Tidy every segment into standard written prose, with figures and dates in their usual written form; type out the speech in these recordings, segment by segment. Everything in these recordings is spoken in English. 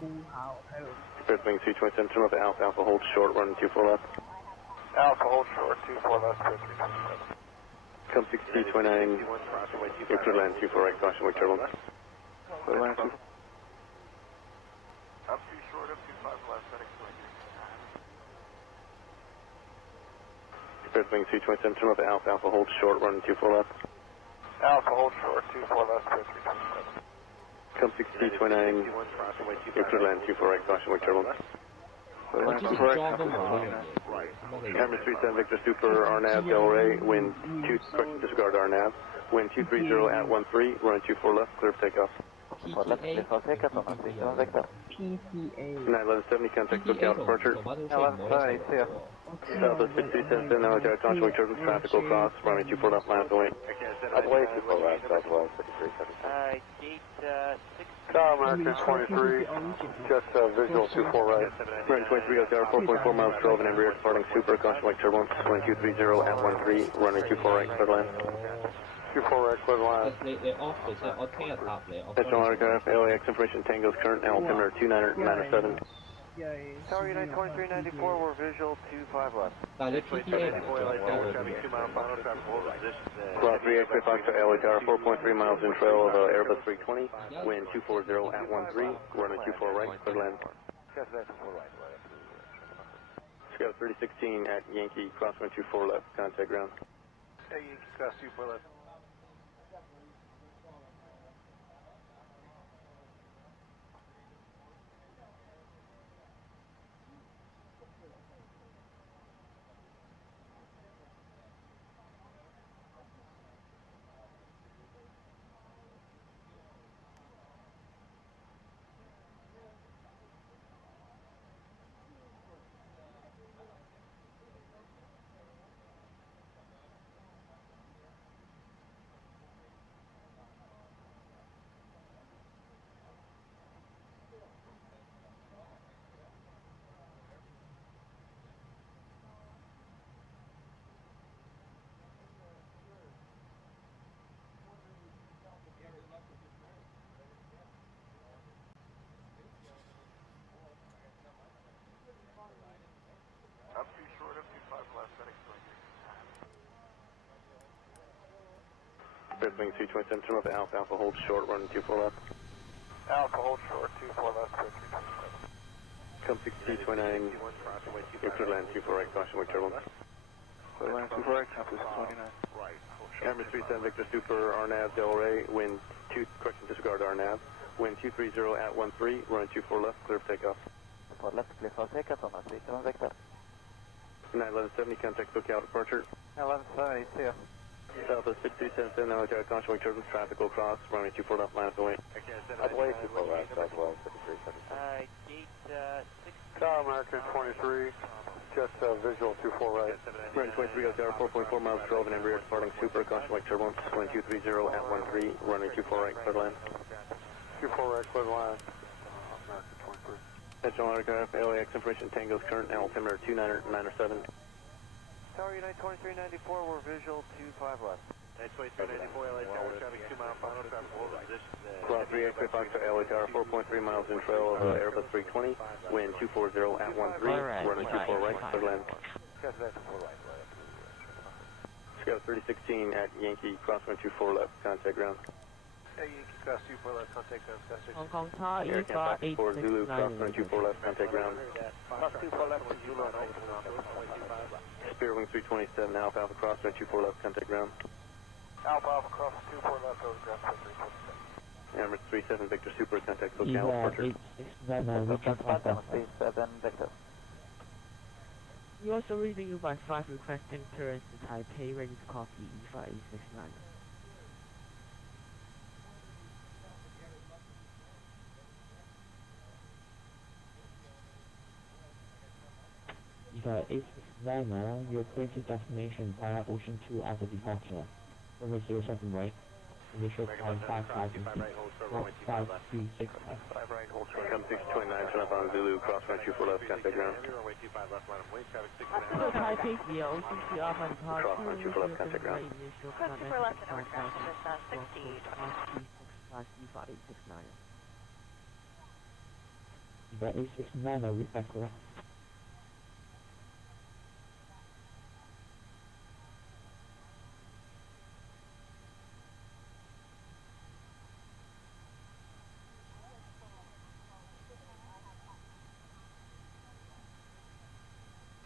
Wing 227, turn left Alpha, Alpha hold short, running 24 left. Alpha hold short, 24 left, 327. Come 6229, you're clear land 24 right, caution, wake turbulence. Clear land 2. Up 2 short, up 25 left, setting 23. Wing 227, turn left Alpha, Alpha hold short, running 24 left. Alpha hold short, 24 left, 327. Come 6229, you're clear land 24 right, caution, wake turbulence. Clear land 24 right. Camera 37 Victor Super, RNAV, Del Rey, wind 2, correction, disregard RNAV. Wind 230 at 13, running 24 left, clear for takeoff. PTA. 91170, contact lookout departure. 1130, see ya. Southwest 6277, now attack caution, wake turbulence, traffic will cross, runway 24 left, miles away. Away 24 left, southwest 5370. Gate 6. Tower American 23, just visual 24 right. Running 23, Tower 4.4 miles, 12 and rear, departing super, caution, wake turbulence, wind 230 at 13, runway 24 right, clear land. 24 right, clear line. Central aircraft, LAX information, Tango's current altimeter 2997. Tower United 2394, we're visual 25 left. Flight 38 Fox to LA Tower, 4.3 miles in trail of Airbus 320, wind 240 at 13, running 24 right, clear land. Scout 3016 at Yankee, crosswind 24 left, contact ground. Hey, Yankee, cross 24 left. Up 2 short, up 25 left, setting 23. Wing 227, turn left Alpha, Alpha hold short, running 24 left. Alpha hold short, 24 left, 327. Come 6229, you're clear land 24 right, caution, wake turbulence. Clear land 24 right, Campus 29. Camera 37 Victor Super, RNAV, Del Rey, wind 2, correction, disregard RNAV. Wind 230 at 13, running 24 left, clear for takeoff. 24 left, clear for takeoff on 37 Victor. 91170, contact lookout departure. 1130, see ya. Southwest 6277, now attack caution, wake turbulence, traffic will cross, runway 24 left, miles away. Away 24 left, southwest 5370. Gate 6. Tower American 23, just visual 24 right. Running 23, Tower 4.4 miles, 12 and rear, departing super, caution, wake turbulence, wind 230 at 13, runway 24 right, clear land. 24 right, clear line. American 23. Central aircraft, LAX information, Tango's current altimeter 2997. Tower United 2394, we're visual 25 left. 2394, LA Tower, traffic 2 mile final, traffic hold position. Flight 38 Fox to LA Tower, 4.3 miles in trail of Airbus 320, wind 240 at 13, running 24 right, clear land. Scout 3016 at Yankee, crosswind 24 left, contact ground. Hey, Yankee, cross 24 left, contact ground, Scout 3016. Hong Kong Tower, Air Camp 4 Zulu, crosswind 24 left, contact ground. Cross 24 left for Zulu and open on Spirit Wing 327, Alpha Alpha crosswind 24 left, contact ground. Alpha Alpha cross 24 left, over ground for 327. Emirates 37 Victor Super, contact lookout departure. 7 Victor. You also reading you by 5 requesting clearance to Taipei, ready to copy E569. E569, your current destination via Ocean 2 after departure. Number 07 right. Initial time 5,000 feet. 5365. 5 right, hold short. Come 629, turn up on Zulu, crosswind 24 left, contact ground. Taipei via Ocean 2 Alpha departure. Crosswind 24 left, contact ground. Initial Cross comment 24 left and 5,000 over ground, E569. E569. The A69, I read that correct.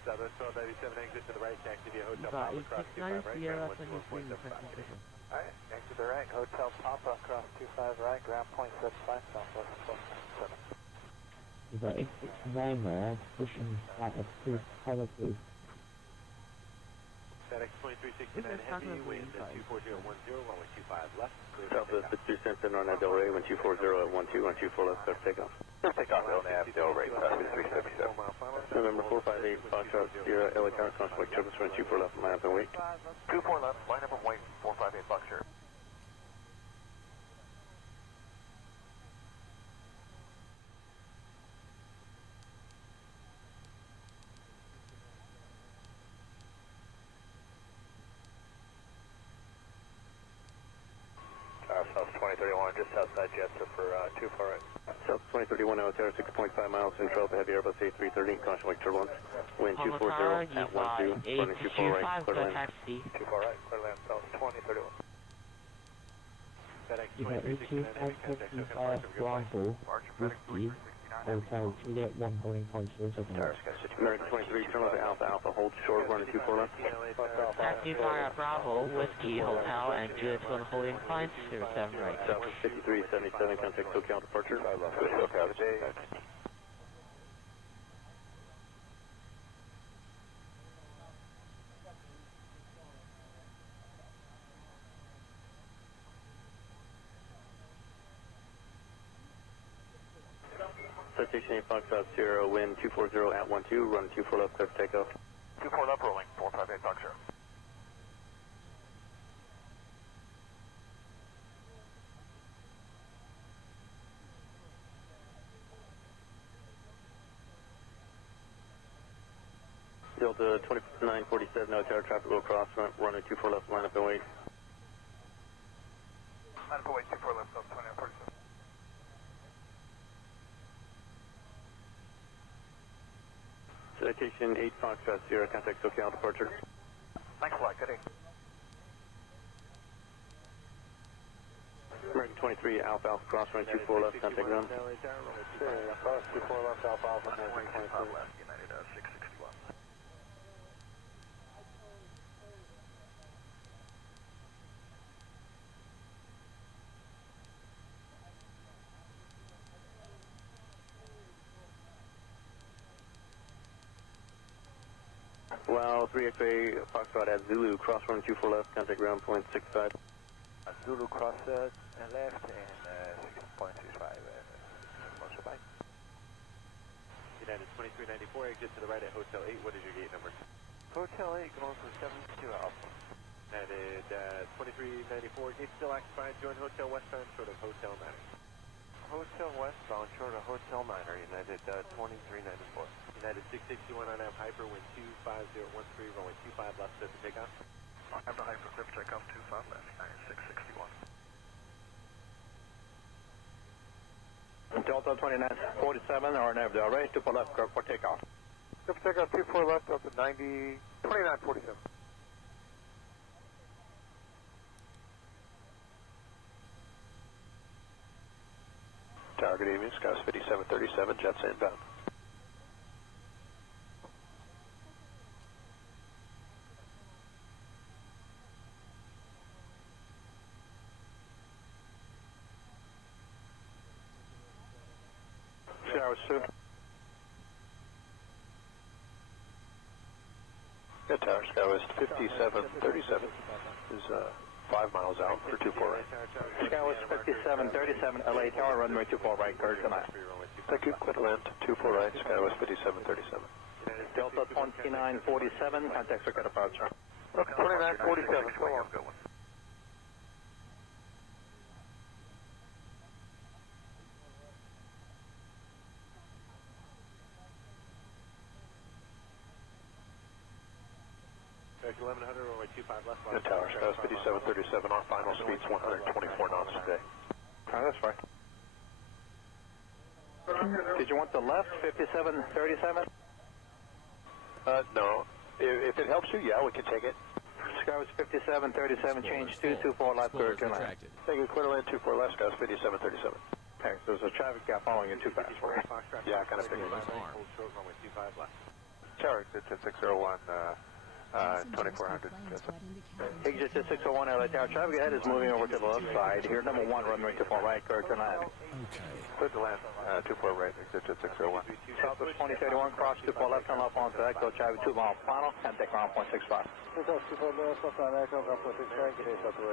Southwest 1297, exit to the right, taxi via Hotel Eva Papa, cross 869 25 right, Sierra ground 23 14.75. requesting cushion. Alright, exit the right, Hotel Papa, cross 25 right, ground point 75, southwest 1297. The A69 there, pushing flight approved, pilot approved. FedEx 2369 Heavy, wind at 24010, runway 25 left. Southwest 52 cents in Arnett Del Rey, wind 240 at 12, 124 left, clear for takeoff. Let's take off Arnett Del Rey, Southwest 377. November 458, Foxtrot Sierra, LA County, Constable Triple, wind 24 left, line up and wait. 24 left, line up and wait, 458 Foxtrot. South 2031, just outside Jetsa for 2 far right. South 2031, Altair, 6.5 miles, control to heavy Airbus A330, caution wake turbulence. Wind 240 at 12, running 24 right, clear land. taxi. 2 far right, clear land, South 2031. FedEx The 2369 A255 Bravo, Whiskey, Hotel Juliet 1 Boeing 0.07. American 23, turn left Alpha, Alpha, hold short, running 24 left. Taxi via Bravo, Whiskey Hotel, and Juliet 1 holding climb 07 right. Southwest 5377, contact SoCal departure. Citation 8 Foxtrot Sierra, wind 240 at 12, run 24 left, clear for takeoff. 24 left rolling, 458 Foxtrot. Delta 2947, Altair, traffic will cross, running 24 left, line up and wait. Line up and wait, 24 left, South 2947. Citation 8 Foxtrot Sierra, contact SoCal departure. Thanks a lot, good day. American 23, Alpha, Alpha, cross, running 24 left, contact ground. Cross 24 left, Alpha, Alpha, American 23. Left, United 661. Wow, 3FA Foxtrot at Zulu, cross running 24 left, contact ground point 65. Zulu cross left and 6.65. Motion by. United 2394, exit to the right at Hotel 8. What is your gate number? Hotel 8 going for 72 Alpha. United 2394, gate still occupied. Join Hotel westbound, short of Hotel 9. Hotel westbound, short of Hotel 9er, United 2394. United 661 on F Hyper, wind 25013, runway 25 left, set to takeoff. I have the Hyper clear for takeoff 25 left, United 661. Delta 2947, Arnett Del Rey, 2 left, clear for takeoff. Clear for takeoff 24 left, up to 2947. Tower, good evening, Skies 5737, jets inbound. Showers 2. Yeah, Tower, Skywest 5737 is 5 miles out for 24 right. Skywest 5737, LA Tower, runway 24 right, clear tonight. Thank you, quit land, 24 right, Skywest 5737. Delta 2947, contact circuit departure. Okay, 2947, go on. American 1100, runway 25 left. Good Tower, Skies 5737, our final speed's 124 knots today. That's right. Did you want the left, 5737? No. If it helps you, yeah, we can take it. Skywest 5737, change 224 left, clear to land. Take it, clear to land 24 left, Skywest 5737. Okay, so there's a traffic gap following you too fast. Yeah, kind of big. Hold short, runway 25 left. Tower, exit 601, 2400. Exit 601, LA Tower. Traffic ahead is moving over to the left side. Here, number 1, runway 24 right, clear to land. Clear to land, 24 right, exit 601. Southwest 2031, cross 24 left, turn left onto Echo, traffic 2 mile final, and take ground 0.65. 24 left, left on Echo, ground 0.65, get it up to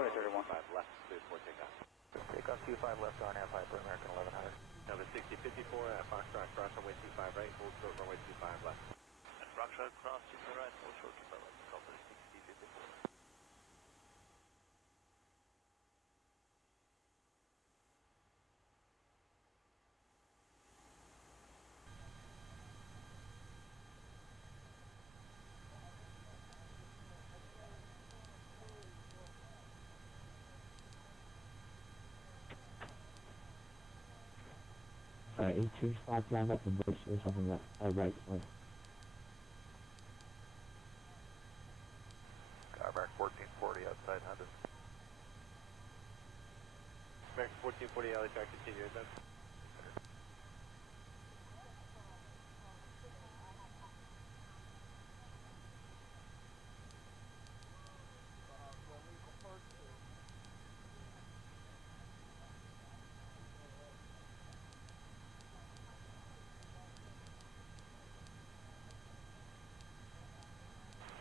2031. Left, clear for takeoff. Take off 25 left on Air American 1100. Number 6054 at Foxtrot, cross runway 25 right, hold short, runway 25 left. Foxtrot, cross 25 right, hold short 25 left, Delta 6054. A25 line up and brace yourself on that right side. Skyback 1440 outside Honda. American 1440, LA track, continue inbound.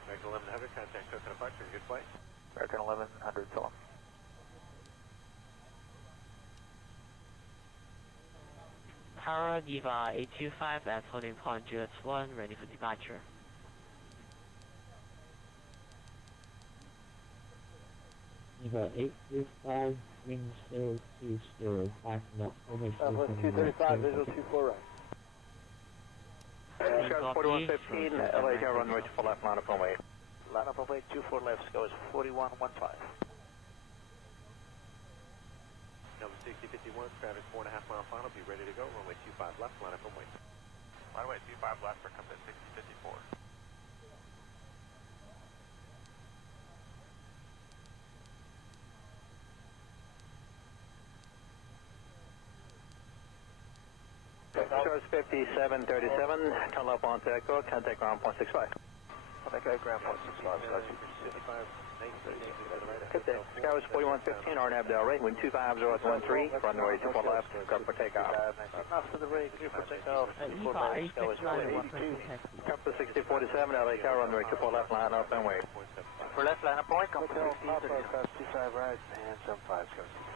American 1100, contact Coconut Departure, good flight. American 1100, so on. Tower Diva 825 at holding point GS1, ready for departure. Eva 825, wind 020, 5 knots, formation. Southwest 235, visual 24 right. Skywest 4115, LA Tower, runway 24 left, line up runway. Line up runway 24 left, Skywest 4115. Number 6051, traffic 4.5 mile final, be ready to go, runway 25 left, line up runway. Runway 25 left for compass 6054. Skywest 5737, turn left onto Echo, contact ground 0.65. Contact ground 0.65, Skywest 55, 930, Good day. Skywest 4115, RNAV Del Rey, wind 25013, runway 24 left, clear for takeoff. Off to the right, clear for takeoff. Eva 869 taxi. Compass 6047, LA Tower, runway 24 left, line up and wait. For left line up point, compass Hotel 6035 right, and 75,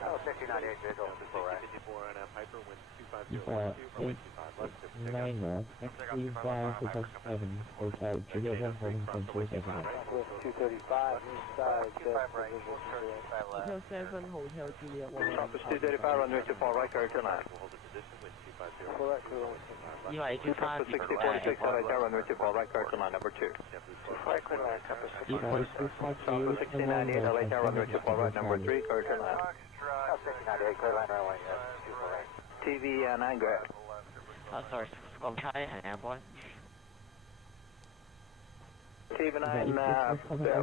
Oh, 6098, visual 24 right. 54 on Piper, wind 250, Eva runway 25 left, clear for takeoff. 89, taxi via Hotel 7, Hotel GS1, holding point 27. 235, east side, 25 right, hold short 25 left. Hotel 7, Hotel Juliet 1. Compass 235, runway 24 right, clear to land. We'll hold the position, wind 250. Correct, Eva 825 Compass 6046, LA Tower, runway 24 right, clear to land, number 2. Right, clear line, compass Eva 825, Compass 6098, LA Tower, runway 24 right, number 3, clear to land. 6098, clear line, runway 24 right. TV 9, go ahead. sorry, Squawk and Airborne. TV 9,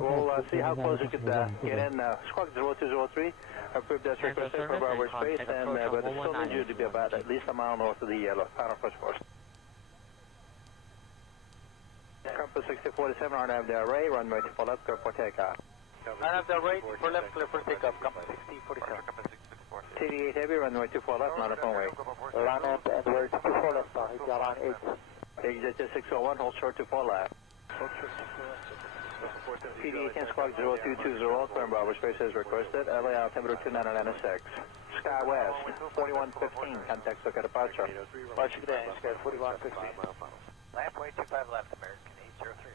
we'll see how close you could get in. Squawk 0203, approved as requested for Bravo Space, and but it still needs you to be about at least a mile north of the final first course. Compass 6047, RNAV Del Rey, runway 24 left, clear for takeoff. RNAV Del Rey, for left, clear for takeoff, compass 6047. TV 8 Heavy, runway 24 left, line up runway. Line up and we're 24 left now, he's got line 8. Exit 601, hold short to 4 left. PD 10 Squawk 0220, clear Bravo Space as requested, LA altimeter 2996. Sky West, 4115, contact Soka departure. Roger, good day, Sky 4115. Lamp way 25 left, American 803.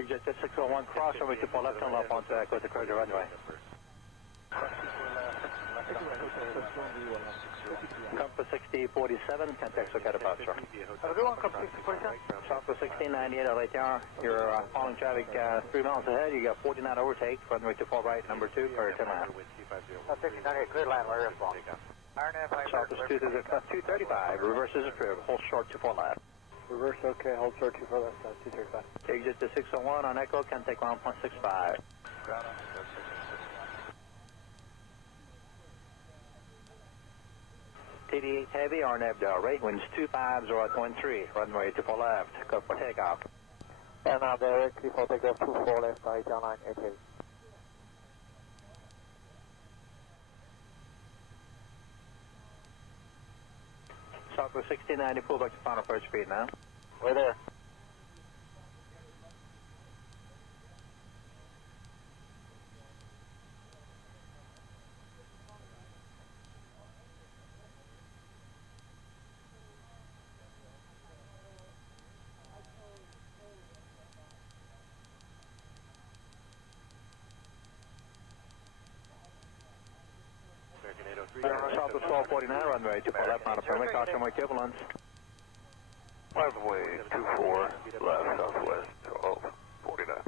Exit 601, cross runway 24 left, turn left onto Echo to clear the runway. Compass 6047, contact SoCal departure. Everyone, Compass 6047. Southwest 1698 LA Tower. You're following traffic 3 miles ahead. You got 49 overtake, runway 24 right, number 2, for 10 left. 1698, clear line, where airborne. Southwest 235, reverse is approved, hold short 24 left. Reverse, okay, hold short 24 left, 235. Exit to 601 on Echo, contact 1.65. TD8 Heavy, RNAV Delray, winds 25013, runway 24 left, go for takeoff. And now directly for takeoff 24 left, Airline 8 Heavy. Southwest 1690, pull back to final approach speed now. We're there. Southwest 1249, runway 24 left, final approach, caution equivalence. Runway 24 left, southwest 1249.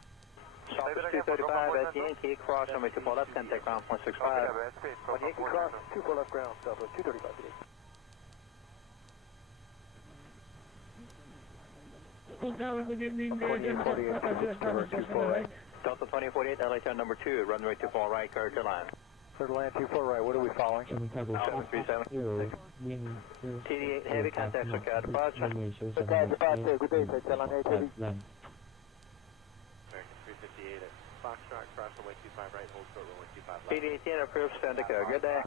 Southwest 235 at Yankee, cross runway 24 left, contact ground 1.65. On Yankee Cross, 24 left ground, Southwest 235 today. Delta 2048, LA Tower number 2, runway 24 right, clear to line. Clear to land 24 right, what are we following? 737. TD8 Heavy, contact SoCal departure. SoCal departure, good day, sir, Airline 8 Heavy. American 358 at Foxtrot, cross runway 25 right, hold short runway 25 left. TD18 approved, stand to go, good day.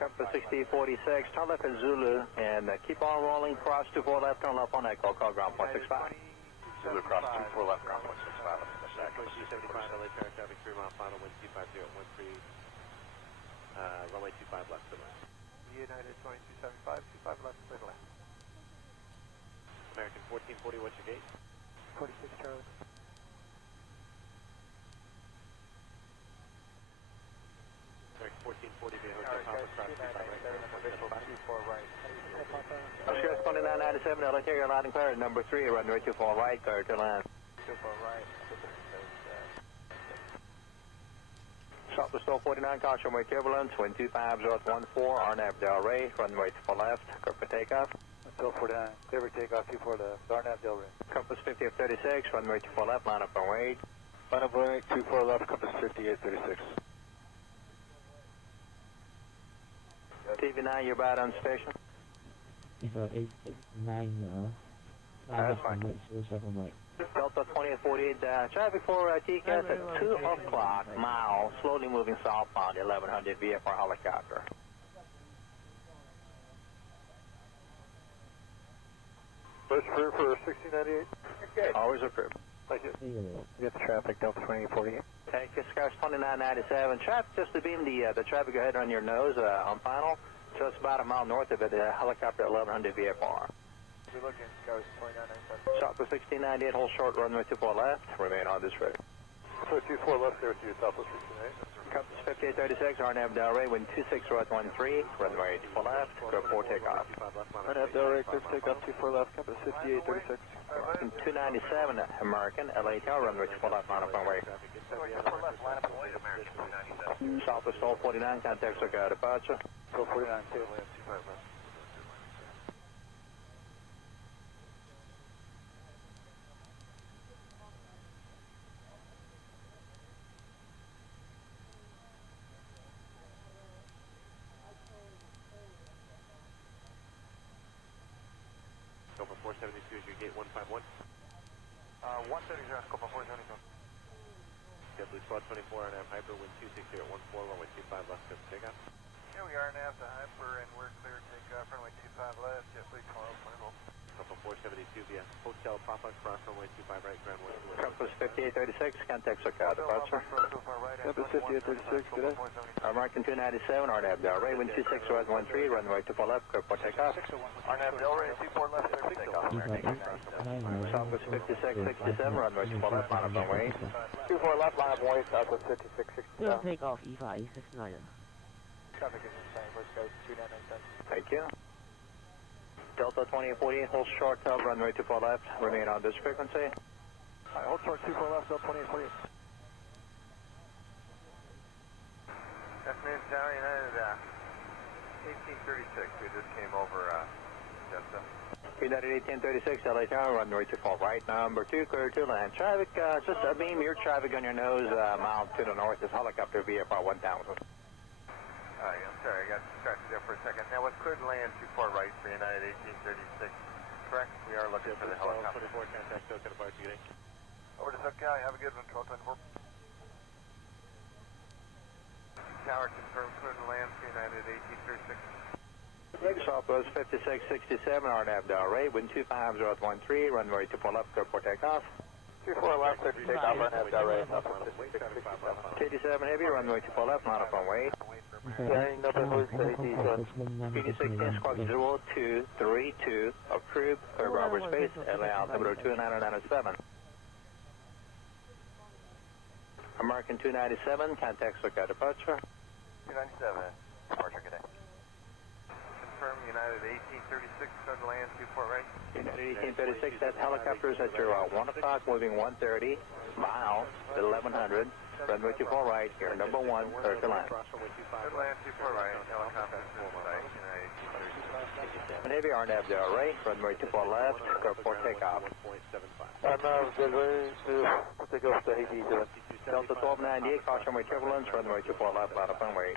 Compass 6046, turn left in Zulu, and keep on rolling, cross 24 left, turn left on Echo, call ground 0.65. Zulu cross 24 left, ground 165. Approach 275, LA Tower traffic 3 mile final, wind 25013, runway 25 left to left. United 2275, 25 left, clear to land. American 1440, what's your gate? 46 Charlie. American 1440, via Hotel Papa, cross 25 right. Oscar 2997, LA Tower, loud and clear, number 3, runway 24 right, clear to land. 24 right. Southwest 1249, caution runway turbulence, wind 25014, RNAV Delray, runway 24 left, clear for takeoff. 1249, clear for takeoff, 24 left, RNAV Delray. Compass 5836, runway 24 left, line up and wait. Line up and wait, 24 left, compass 5836. TV9, you're about on station. If 869, That's fine. 07 right. Delta 2848, traffic for TCAS at 2 o'clock, mile, slowly moving southbound, 1100 VFR helicopter. Push for 1698. Okay. Always approved. Thank you. Zero. You got the traffic, Delta 2848. Thank you, Scars 2997. Traffic just to beam the traffic ahead on your nose on final, just about a mile north of it, helicopter 1100 VFR. We're looking, Scars 2997. Southwest 1698, hold short, runway 24 left, remain on this route. So 24 left there to you, southwest 1698. Compass 5836, RNAV Delray, wind 26013, runway 24 left, go for takeoff. RNAV Delray, clear for takeoff, 24 left, Compass 5836. 297, American, LA Tower, runway 24 left, line up and wait. Southwest 1249, contact SoCal departure. 1249, too. Copa 472 is your gate 151. 130, Copa 472. JetBlue Squad 24 and Hyper, wind 260 at 14, runway 25 left, go for takeoff. Okay, we are now to hyper and we're clear to take off runway 25 left, jet fleet 12, Papa 472 via Hotel Papa, cross runway 25 right, ground 1. Compass 5836, contact SoCal departure. Compass 5836, good day. American 297, RNAV Delray, wind 26 West 13, runway 24 left, clear for takeoff. RNAV Delray, 24 left, clear for takeoff. Southwest 5667, runway 24 left, line up runway. 24 left, line up runway, Southwest 5667. Still take off EVA 69. Thank you. Delta 2848, hold short tail, runway 24 left, remain on this frequency. Hold short 24 left, Delta 2848. Afternoon, Tower United, 1836, we just came over, Delta. United 1836, LA Tower, runway 24 right, number 2, clear to land. Traffic, just beam your traffic on your nose, mile to the north is helicopter VFR 1000. I'm sorry, I got distracted there for a second. Now, what's clear to land 24 right for United 1836, correct? We are looking for the helicopter. 24, contact SoCal departure, good day. Over to SoCal, have a good one, 1224. Tower confirmed clear to land for United 1836. Southwest 5667, RNAV Delray, wind 25013, runway 24 left, clear for takeoff. 24 left, clear for takeoff, RNAV Delray, Southwest 5667. KD7 Heavy, runway 24 left, line up runway. Carrying November 8016, squawk 0232, approved, clear Robert Space, LA altimeter 29907. American 297, contact SoCal departure. 297, departure, good day. Confirm United 1836, start to land 24 right. United 1836, that helicopters at your 1 o'clock, moving 130, miles, 1100. Runway 24 right, here, number 1, clear to land. Clear land 24 right, helicopter site, Navy RNAV Delray, runway 24 left, clear for takeoff. RNAV Delray, take off to 87. Delta 1298, caution runway turbulence, runway 24 left, line up runway.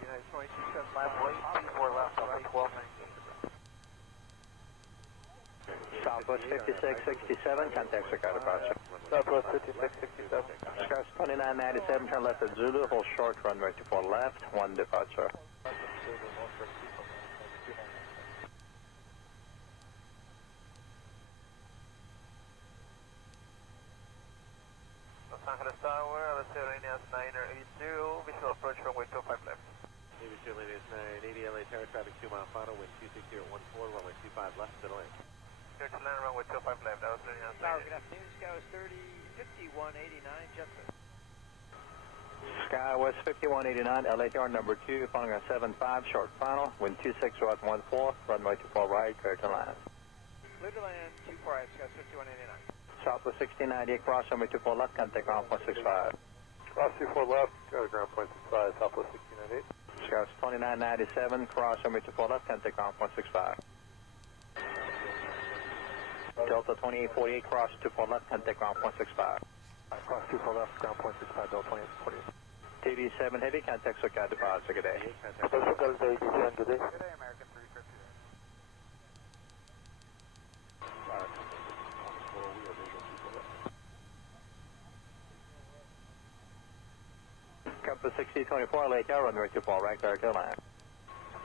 Southwest 5667, contact SoCal departure. Southwest 5667. Scots 2997, turn left at Zulu, hold short, runway 24 left, 1 departure. Los Angeles Tower, let's say Ryanair 980, visual approach runway 25 left. Navy Cheerleaders 980, LA Tower, traffic 2 mile final, wind 26014, runway 25 left, to the lane. Clear to land, runway 25 left, that was Ryanair 980. Good afternoon, Skywest 5189, Jeffrey. Skywest 5189, LA Tower number 2, following a 75, short final, wind 26014, runway 24 right, clear to land. Clear to land, 24 right, Skywest 5189. Southwest 1698, cross runway 24 left, contact ground point 65. Cross 24 left, go to ground point 65, Southwest 1698. Skywest 2997, cross runway 24 left, contact ground point 65. Delta 2848, cross 24 left, contact ground point 65. Cross 24 left, ground point 65, Delta 2848. TV7 Heavy, contact SoCal departure, good day. SoCal 87, good day. Good day, American 350. Compass 6024, late tower, runway 24 right, clear to land.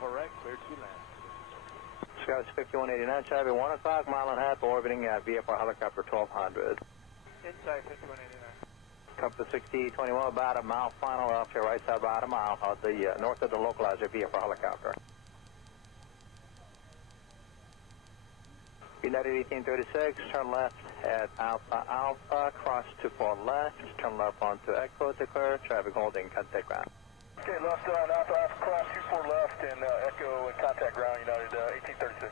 Correct, clear to land. Scouts 5189, traffic 1 o'clock, mile and a half, orbiting VFR helicopter 1200. Inside 5189. Compass 6021, about a mile final off your right side, about a mile, of the north of the localizer VFR helicopter. United 1836, turn left at Alpha, cross 24 left, turn left onto Echo to clear, traffic holding, contact ground. Okay, left on Alpha, cross 24 left, and Echo and contact ground, United 1836.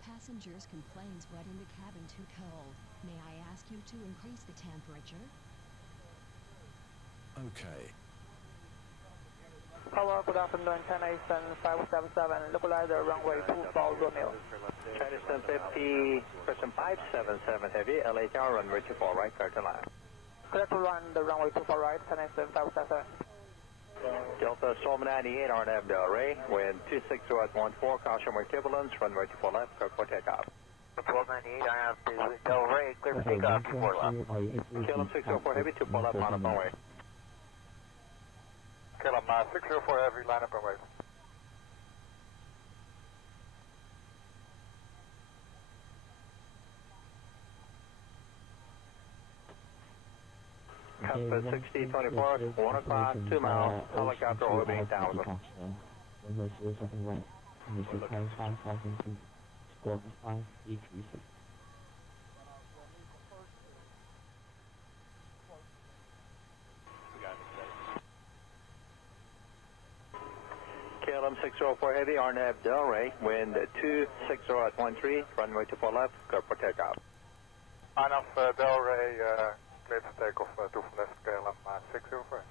Passengers complains wetting the cabin too cold. May I ask you to increase the temperature? Okay. Hello, good afternoon, China Eastern 577, localizer runway 24 Romeo. China Eastern 50, person 577 Heavy, LA Tower, runway 24 right, clear to land. Clear to run the runway 24 right, China Eastern 577. Delta Storm 98, RNAV Delray, wind 260 at 14, caution with turbulence, runway 24 left, clear for takeoff. 1298, RNAV Delray, clear for takeoff, 24 left. KLM 604 Heavy, 24 left, line up runway. KLM 604 Heavy, line up runway. Compass 6024, 1 o'clock, 2 miles, helicopter orbiting 1000. Runway 07 right, initial time 5,000 feet, score 5336. KLM 604 Heavy, RNAV Delray, wind 260 at 13, runway 24 left, clear for takeoff. RNAV Delray, clear for takeoff, 2 left, KLM 604.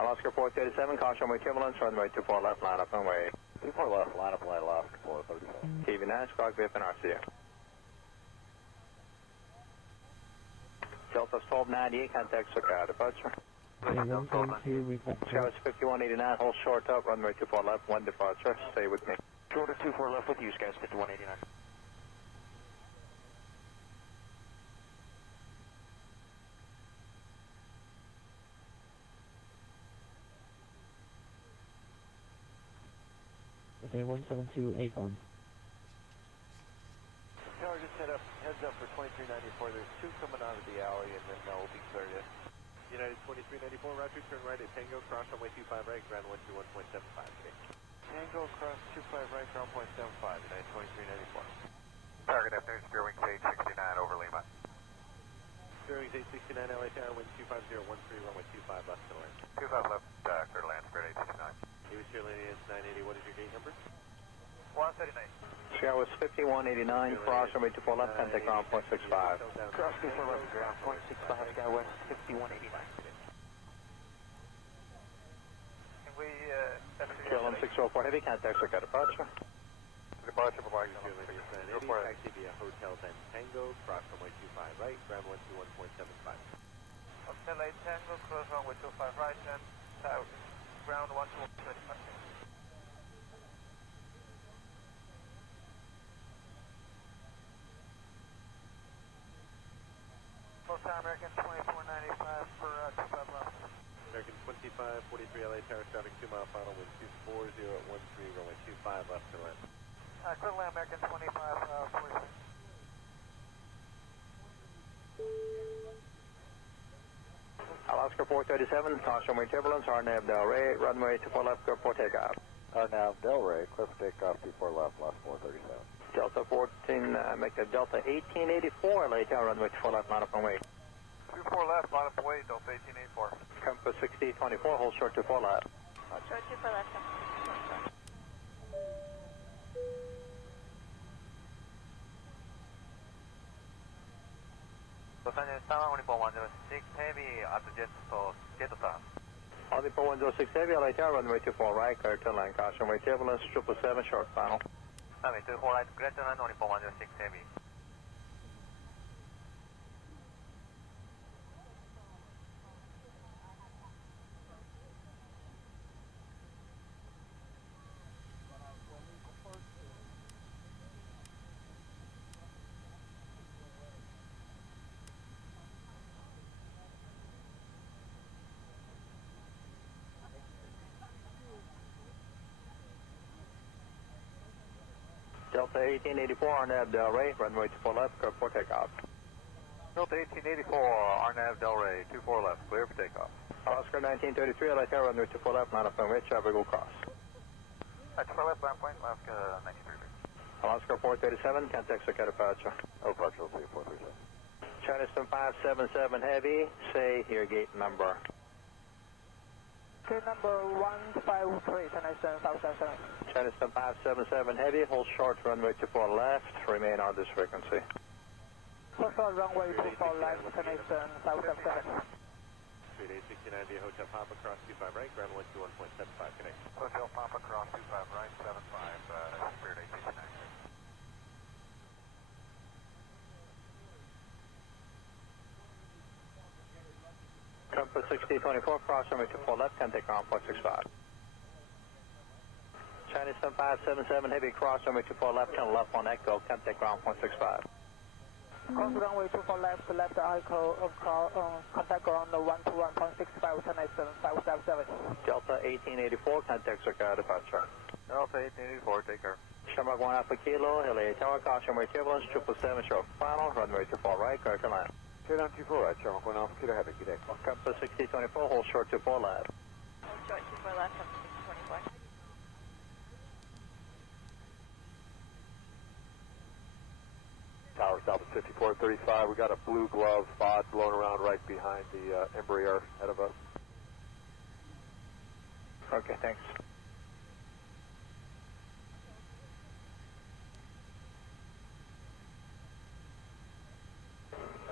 Alaska 437, caution with turbulence, runway 24 left, line up runway. 24 left, line up, line left, 437. TV9, squawk VF and RCU. Delta 1298, contact SoCal departure. Travis 5189, hold short up, runway 24 left, 1 departure, stay with me. Shorter 24 left with you, Skies 5189. Okay, 172 8 on. Tower just heads up for 2394. There's 2 coming out of the alley, and then we'll be cleared in. United 2394, roger, turn right at Tango, cross runway 25 right, ground 121.75. Tango, cross 25 right, ground 0.75, United 2394. Target afternoon, steer wing 869 over Lima. Steer wing 869, LA Tower, wind 25013, runway 25 left to land. 25 left, clear to land, spirit 869. Davis Airline is 980, what is your gate number? 139. Sky was 5189, cross runway 24 left, contact ground 0.65. Cross 24 left, ground 0.65, Sky West 5189. Can we, KLM 604 Heavy, contact SoCal departure. Departure for Mike. Taxi via Hotel Ben Tango, cross runway 25 right, ground 121.75. Hotel 8 Tango, cross runway 25 right, and south, ground 121.75. American 2495 for 25 left. American 2543 LA Tower, traffic 2 mile final, wind 240 at 13, runway 25 left to land. Clear land, American 2543. Alaska 437, caution runway turbulence, RNAV Delray, runway 24 left, clear for takeoff. RNAV Delray, clear for takeoff, 24 left, last 437. Delta 14, make a Delta 1884, LA Tower, runway 24 left, line up runway. 24 left, line up away, Delta 1884. Compass 6024, hold short 24 left. Hold short 24 left. Los Angeles Tower, Uniform 106 Heavy, at the jet turn. Uniform 106 Heavy, LA Tower, runway 24 right, clear to land, caution runway turbulence, 777, short final. Runway 24 right, clear to land, Uniform 106 Heavy. Delta 1884, RNAV Delray, runway 24 left, clear for takeoff. Delta 1884, RNAV Delray, 24 left, clear for takeoff. Oscar 1933, LA Tower, runway 24 left, line up runway, traffic will cross. 24 left, land point, Alaska 1933. Oscar 437, contact SoCal departure. Oh, departure, 437. Charleston 577 Heavy, say your gate number. Gate number 153, Charleston 577. Charleston 577 Heavy, hold short runway 24 left, remain on this frequency. Hold short runway 24 left, Charleston 577. Street 869 via Hotel Papa, cross 25 right, ground 121.75, connect. Hotel Papa, cross 25 right, 75, Spirit 869. Compass 6024, cross runway 24 left, contact ground point 65. Chinese 7577, heavy cross runway 24 left, turn left on Echo, contact ground point 65. Cross runway 24 left, left Echo, contact ground 121.65, 1087, Delta 1884, contact circuit departure. Delta 1884, take care. Shamrock 1 Alpha Kilo, LA Tower, caution runway turbulence, 777, show final, runway 24 right, clear to land. Clear down 24 right, Shamrock 1 Alpha Kilo, have a good day. Compass 6024, hold short 24 left. Short 24 left, Compass 6024. Tower south of 5435. We got a blue glove spot blowing around right behind the Embraer ahead of us. Okay, thanks.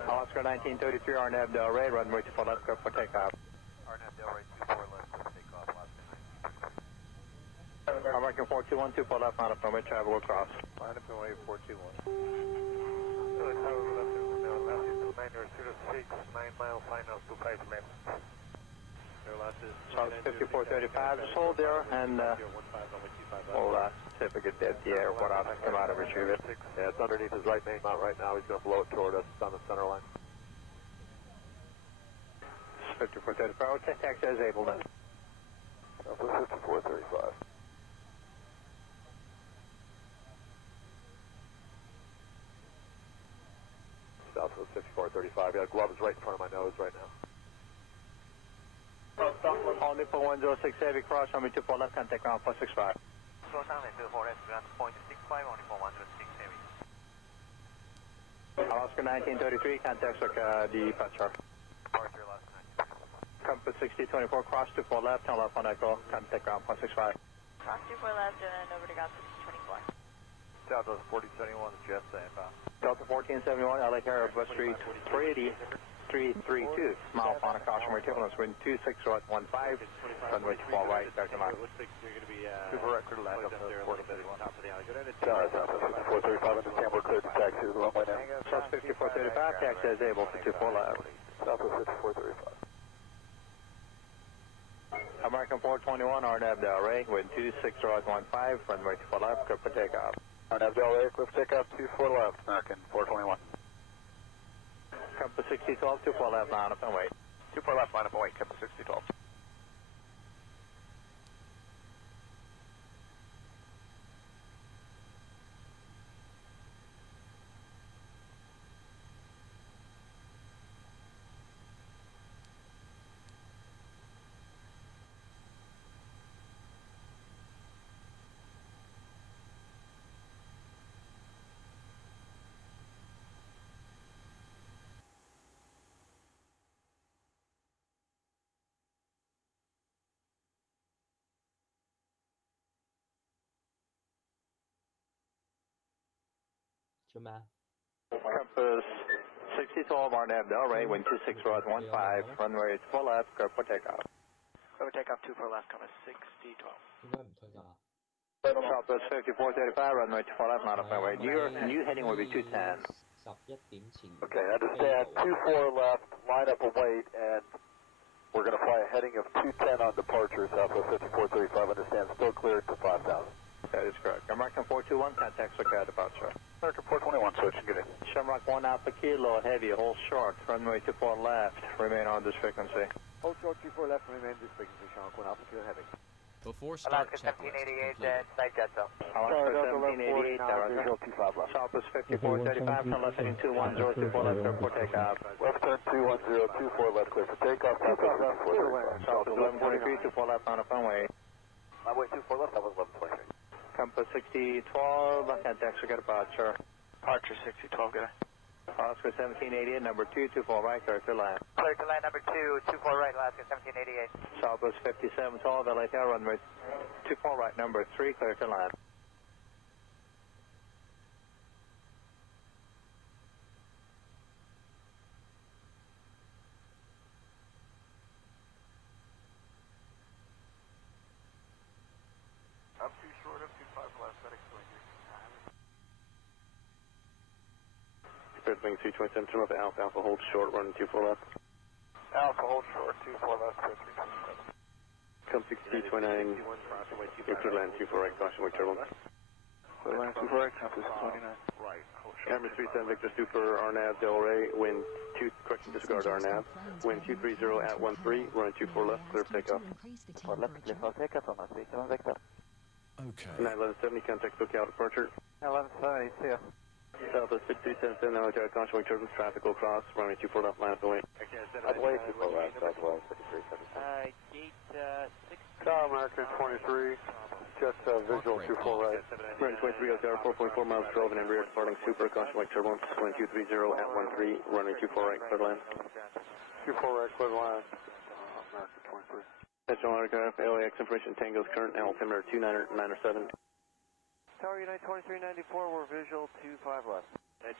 Oscar 1933, RNAV Del Rey, runway 24 left, clear for takeoff. RNAV Del Rey 24 left, takeoff, last American 421, 24 left, not up runway, travel across. Line up runway 421. Left 006, 9 mile final, 25 left. Charles 5435, just hold there and we'll see if we can get the airport out and come out and retrieve it. Yeah, it's underneath his right main mount right now. He's going to blow it toward us. It's on the center line. 5435, okay, taxi is able then. Southwest 5435. Southwest 5435. Yeah, glove is right in front of my nose right now. All Newport 106 heavy cross, runway 24 left, contact ground, plus 65. Slow down and 24 left, ground point 65, only for 106 heavy. Oscar 1933, contact departure. Departure last night. Compass 6024, cross 24 left, turn left on Echo, contact ground, plus 65. Cross 24 left and over to ground 6024. Delta 1471, Jet inbound. Delta 1471, LA Carrier, bus 332, mile final caution, turbulence, wind 26015, runway 12 right, back to line. Looks like you're going to be Super record land up there to on 471. top of the alley. Go down to Southwest 5435, understand we're cleared to taxi to the runway now. South 5435, taxi is able to 24 left. Southwest 5435. American 421, RNAV Del Rey, wind 26015, runway 24 left, clear for takeoff. RNAV Del Rey, cliff takeoff 24 left, American 421. Compass 6012, 24 left, line up and wait. 24 left, line up and wait, Compass 6012. Compass 6012, RNAV Del Rey, wind 26015, runway 24 left, clear for takeoff. Clear for takeoff 24 left, Compass 6012. Southwest 5435, runway 24 left, line up and wait. New heading will be 210. Okay, understand 24 left, line up and wait, and we're going to fly a heading of 210 on departure, Southwest 5435, understand, still cleared to 5,000. That is correct. American 421, contact circuit departure. American 421, switching, good day. Shamrock 1 Alpha Kilo, heavy, hold short, runway 24 left, remain on this frequency. Hold short 24 left, remain this frequency, Shamrock 1 Alpha Kilo, heavy. Before start Alaska checklist 1788, completed. side Delta. Alaska 1788, visual 25 left. Southwest 5435, turn left heading 210, 24 left, clear for takeoff. Left turn 210, 24 left, clear for takeoff, Southwest 5435. Southwest 1123, 24 left, on up and wait. Runway 24 left, Southwest 1123. Compass 6012, contact circuit departure. Departure 6012, good day. Oscar 1788, number 2, 24 right, clear to land. Clear to land number 2, 24 right, Alaska 1788. Southwest 5712, LA Tower, runway 24 right, number 3, clear to land. Up too short, up too 5 left, FedEx going here. Spirit Wing 227, turn left, Alpha, hold short, running 24 left. Alpha Alpha hold short, 24 left, clear 327. Come 6229, you're clear to land 24 right, caution with turbulence. Clear land 24 right, compass 29. Camera 37 Victor Super, RNAV Delray, wind 2, correction, disregard RNAV, wind 230 at 13, running 24 left, clear for takeoff. For left, clear for takeoff on 37 Victor. Okay. 91170, contact SoCal departure. 1170, see ya. Southwest 6277, now attack caution with turbulence, traffic will cross, running 24 left, line up the way. Way 24 left, southwest 5377. Gate 6. Tower American 23, just visual 24 right. Running 23, Hotel 4.4 miles, 12 and in rear, departing super, caution with turbulence, wind 230 at 13, running 24 right, clear to land. 24 right, clear to land. American 23. National aircraft, LAX information, Tango's current, altimeter 297. Tower United 2394, we're visual 25 left.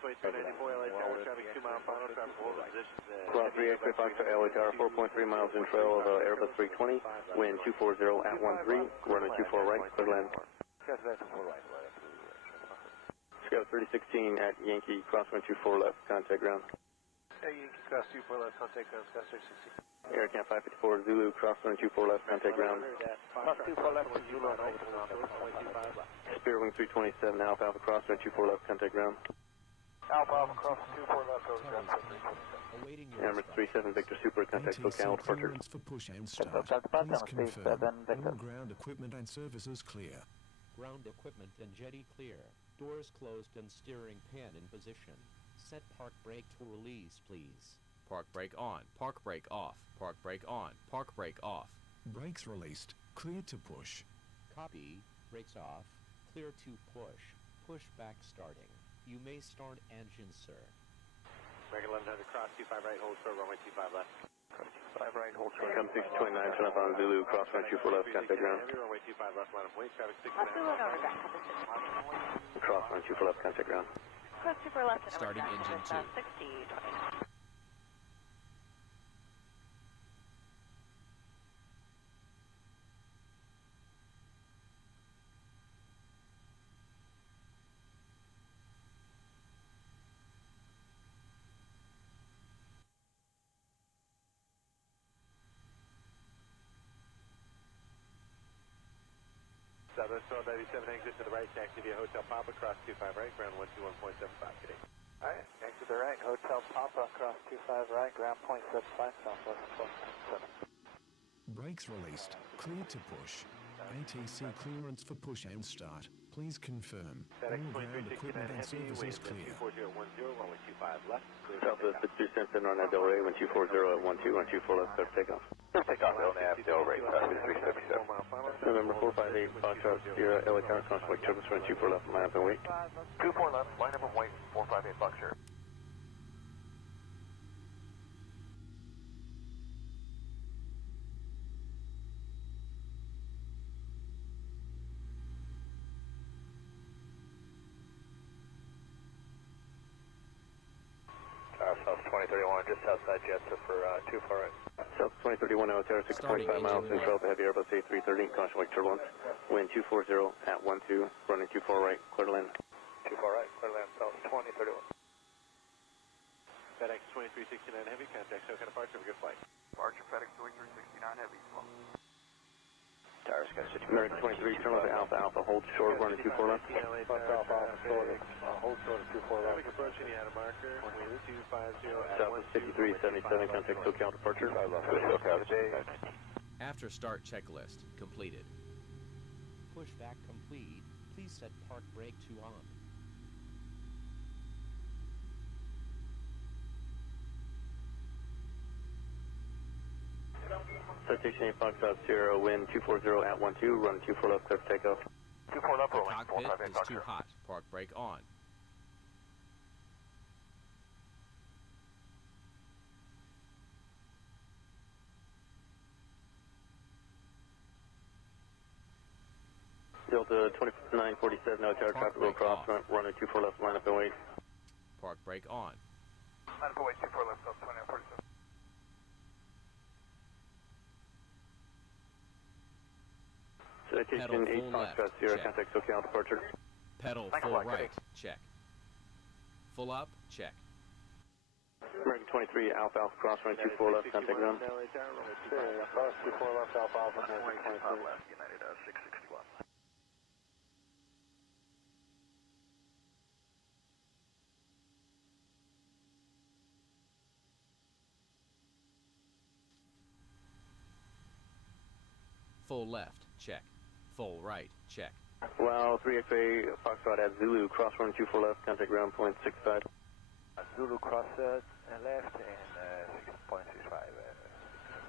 2394, LA Tower, traffic 2 mile final, traffic hold position. Cross 3 Fox to LA Tower, 4.3 miles in trail of Airbus 320, wind 240 at 13, running 24 right, clear to land. Scout 3016 at Yankee, crosswind 24 left, contact ground. Hey, Yankee, cross 24 left, contact ground, Scout 3016. Aircam 554 Zulu, crosswind 24 left, contact ground. Cross 24 left, Zulu, Spirit wing 327, Alpha Alpha, crosswind 24 left, contact ground. Alpha Alpha cross 24 left, over ground 327. Emirates 37 Victor Super, contact SoCal departure. Clearance for push and start. Please confirm all ground equipment and services clear. Ground equipment and jetty clear. Doors closed and steering pan in position. Set park brake to release, please. Park brake on, park brake off, park brake on, park brake off. Brakes released. Clear to push. Copy. Brakes off. Clear to push. Push back starting. You may start engine, sir. American 1100, cross 25 right, hold short, runway 25 left. Cross 25 right, hold short. Come 629, turn up on Zulu, crosswind 24 left, contact ground. Runway 25 left, line of way, traffic 6 Crosswind 24 left, contact ground. Cross 24 left, starting engine 2. 60, 20. Southwest 1297, exit to the right, taxi via Hotel Papa, cross 25 right, ground 121.75 today. Alright, exit to the right, Hotel Papa, cross 25 right, ground 0.75, southwest 1297. Brakes released. Clear to push. ATC clearance for push and start. Please confirm. All ground equipment and services clear. 4010, runway 25 left. Southwest 6277, RNAV Delray, wind 240 at 12, run 24 left, clear for takeoff. Clear takeoff, LNAV Delray, traffic 377. November 458, Foxtrot, Sierra, LA Tower, crosswind turbulence, run 24 left, line up and wait. 24 left, line up and wait, 458 Foxtrot. South 2031, just outside Jets for 2 far right. South 2031, Tower, 6.5 miles in trail of the heavy Airbus A330, caution wake turbulence, wind 240 at 12, running 24 right, clear to land. 2 far right, clear to land, South 2031. FedEx 2369 heavy, contact SoCal departure, have a good flight. Departure FedEx 2369 heavy, slow. Tower Sky 6. American 23, turn left to Alpha Alpha, hold short, running 24 left. Alpha Alpha, short, hold short of 24 left. Traffic approaching, you had a marker, wind 250 at Southwest 5377, contact SoCal departure. After start checklist completed. Pushback complete. Please set park brake to on. Citation 8 Foxtrot, Sierra, wind 240 at 12, run 24 left, clear for takeoff. 24 left, The rolling, cockpit 458 is too Foxtrot. hot. Park brake on. Delta 2947, no tower, traffic will cross, running 24 left, line up and wait. Park brake on. Line up and wait, 24 left, South 2947. Citation 8 full Foxtrot, left, Sierra, check. contact SoCal departure. Pedal Thanks a full lot, right. Check. Full up. Check. American 23, Alpha Alpha, cross runway 24 left, contact ground. Cross 24 left, Alpha Alpha, American 23. Left, United 661. Full left, check. Full right, check. Well, 3FA, Foxtrot at Zulu, cross runway 24 left, contact ground, point 65. Zulu cross left and 6.65.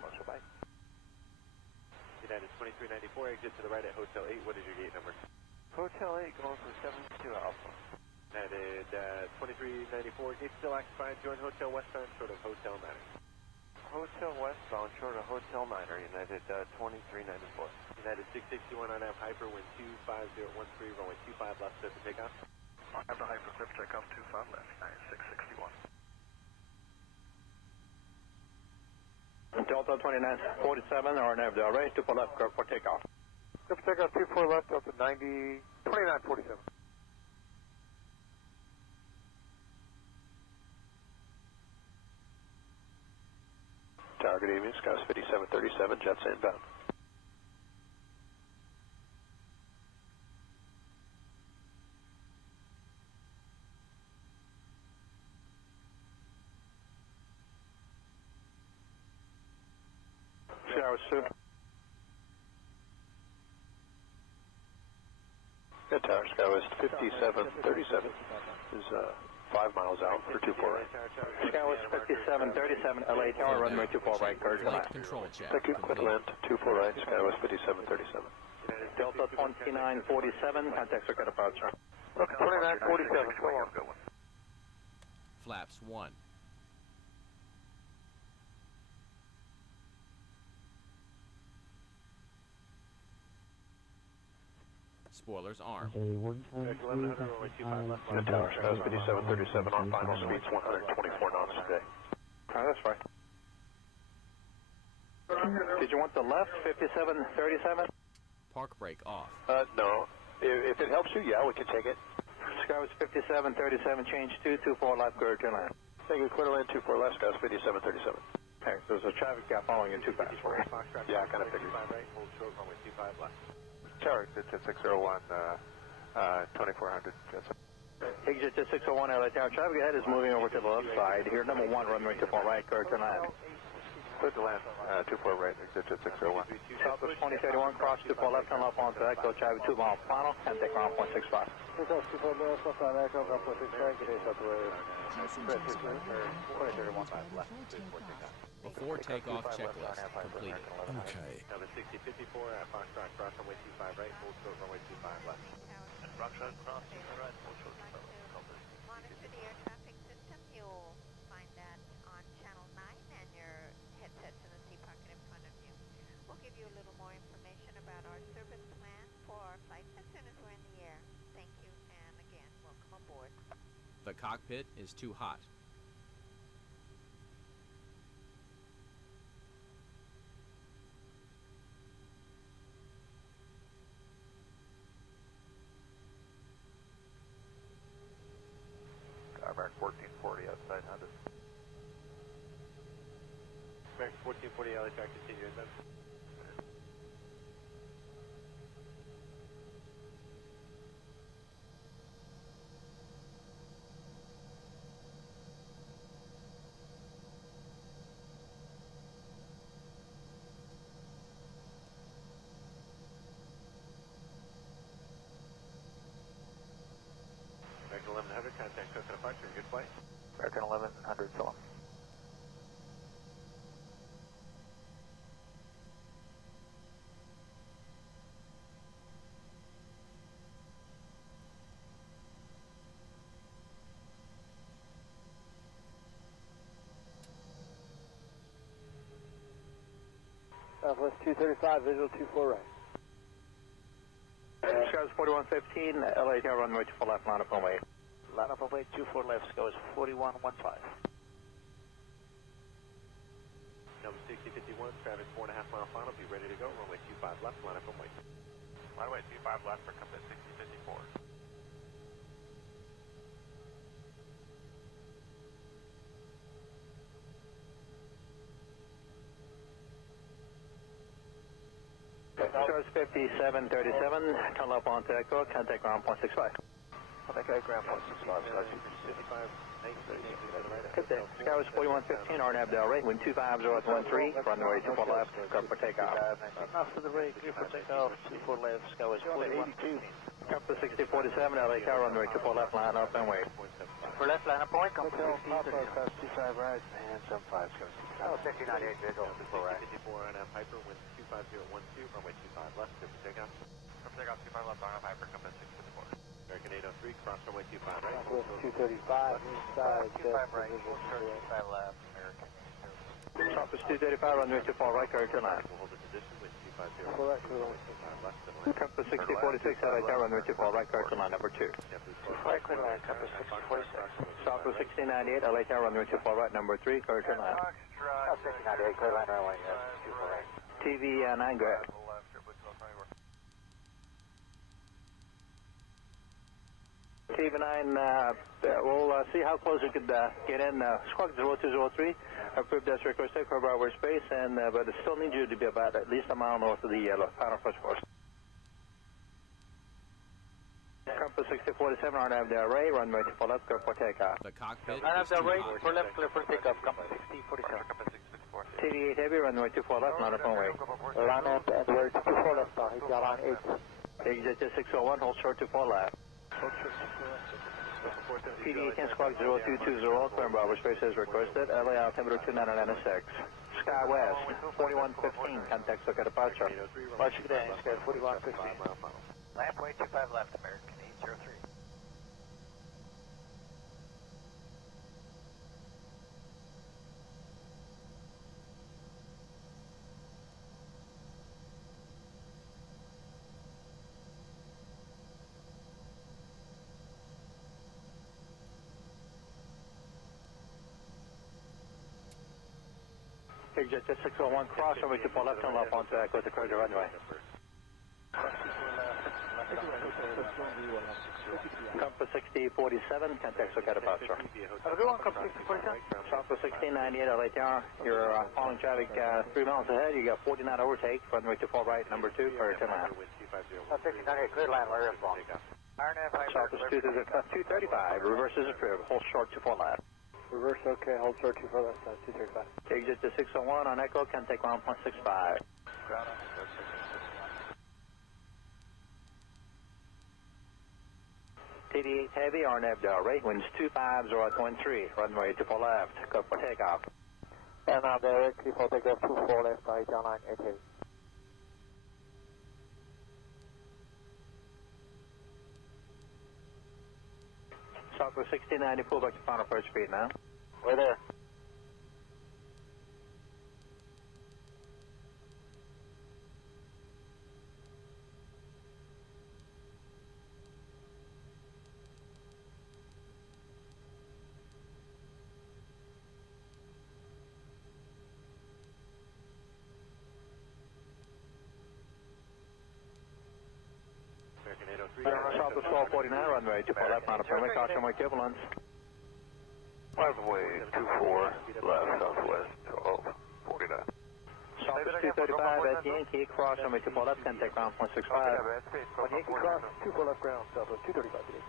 Also bye. United 2394, exit to the right at Hotel 8. What is your gate number? Hotel 8 going for 72 Alpha. United 2394, gate still occupied. Join Hotel westbound short of Hotel 9. Hotel westbound short of Hotel 9er, United 2394. United 661 on F Hyper, wind 25013, runway 25 left, set to takeoff. On F Hyper, cliff takeoff 25 left, United 661. Delta 2947, RNAV Delray, 24 left, clear for takeoff. Cliff takeoff 24 left, Delta 2947. Tower, good evening, Skies 5737, jets inbound. Showers 2. Good Tower, Skywest 5737 is 5 miles out for 24 right. Skywest 5737, LA Tower, runway 24 right, correct. Flight control check. Thank you, quit land, 24 right, Skywest 5737. Delta 2947, contact circuit departure. Okay, 2947, go on. Flaps 1. Spoilers armed. Good Tower, Skywest 5737 on final speeds 124 knots today. That's fine. Did you want the left, 5737? Park brake off. No. If it helps you, yeah, we can take it. Skywest 5737, change 224 left, clear to land. Thank you, clear to land 24 left, Skywest 5737. Okay, so there's a traffic gap following you too fast for you. Yeah, I kind of figured. Right, hold short, runway 25 left. Tower, exit to 601, 2400. Exit to 601, LA Tower. Traffic ahead is moving over to the left side. Here, number 1, runway 24 right, clear to land. Clear to land, 24 right, exit to 601. Southwest 2031, cross 24 left, turn left onto Echo, traffic 2 mile final, and take ground 0.65. Before takeoff checklist completed. Okay. Number 6054 at Foxtrot, cross runway 25 right, hold short, runway 25 left. And Foxtrot, cross 25 right, hold short. Monitor the air traffic system. You'll find that on channel 9 and your headsets in the seat pocket in front of you. We'll give you a little more information about our service plan for our flight as soon as we're in the air. Thank you, and again, welcome aboard. The cockpit is too hot. American 1440 outside 100. American 1440, LA Tower, continue inbound. American 1100, contact Coconut Departure, good flight. American 1100, so on. Southwest 235, visual 24 right. Skies 4115, LA Tower, runway 24 left, line up on way. Line up on way 24 left, Skies 4115. Number 6051, traffic 4.5 mile final, be ready to go, runway 25 left, line up on way. Runway 25 left for commit 6054. Coast 5737, turn left onto Echo, contact ground 0.65. Contact ground 0.65, Sky 55, 930, Good day. Skyway 4115, RNAV Del Rey, wind 25013, runway 24 left, clear for takeoff. After the rate, clear for takeoff, 24 left, Skyway 4182. Compass 6047, LA Tower, runway 24 left, line up and wait. For left line of point, compass Hotel 60, Papa, Cross 25 right, and 75, Skyway 65. 5098, visual, 24 right. 54 on Piper, wind 25012, runway 25 left, clear for takeoff. From takeoff 25 left, on Piper, compass 654. American 803, cross runway 25 right. Southwest 235, inside, 25 right, full short 25 left, American. Southwest 235, runway 24 right, clear to line. We'll hold the position with 250. Correct, correct. Left to line. Compass 6046, LA Tower, runway 24 right, clear to line number 2. Right, clear line, compass 6046. Southwest 6098, LA Tower, runway 24 right, number 3, clear to line. 6098, clear line, runway 24 right. TV 9, go ahead. TV9, we'll see how close we could get in. Squawk 0203, approved as requested for our space, and but it still needs you to be about at least a mile north of the final first course. Compass 6047, RNAV Del Rey, runway 24 left, clear for takeoff. The cockpit RNAV is Del too Rey, hot. for left, clear for takeoff, compass 6047. Compass 664. TV8 Heavy, runway 24 left, line up and wait. Line up and wait, 24 left, line 8. Exit 601, hold short 24 left. PD10 Squawk 0220, clear Bravo space as requested, LA altimeter 2996. Sky West, 4115, contact look at departure. Watch your day, Sky 4115. Lamp way 25 left, American 803. Exit 601, cross runway 24 left, turn left onto Echo to clear the runway. Compass 6047, contact look at departure. Everyone, compass 6047. Southwest 1698, LA Tower, you're following traffic 3 miles ahead, you got 49 overtake, runway 24 right, number 2, for 10 miles. 6098, clear line, where is long? RNAV Southwest 235, reverse is approved, hold short 24 left. Reverse, okay, hold short 24 left, 235. Exit to 601 on Echo, contact ground 165. TD8 Heavy, RNAV Del Rey, winds 250.3, runway 24 left, go for takeoff. And now directly for takeoff 24 left, Airline 8 heavy. Southwest 1690, pull back to final approach speed now. We're there. Southwest 1249, runway 24 left, final permit, caution way equivalence. Runway 24 left, southwest 1249. Southwest 235 at Yankee, cross runway 24 left, contact ground 165. On Yankee cross, 24 left ground, southwest 235 today.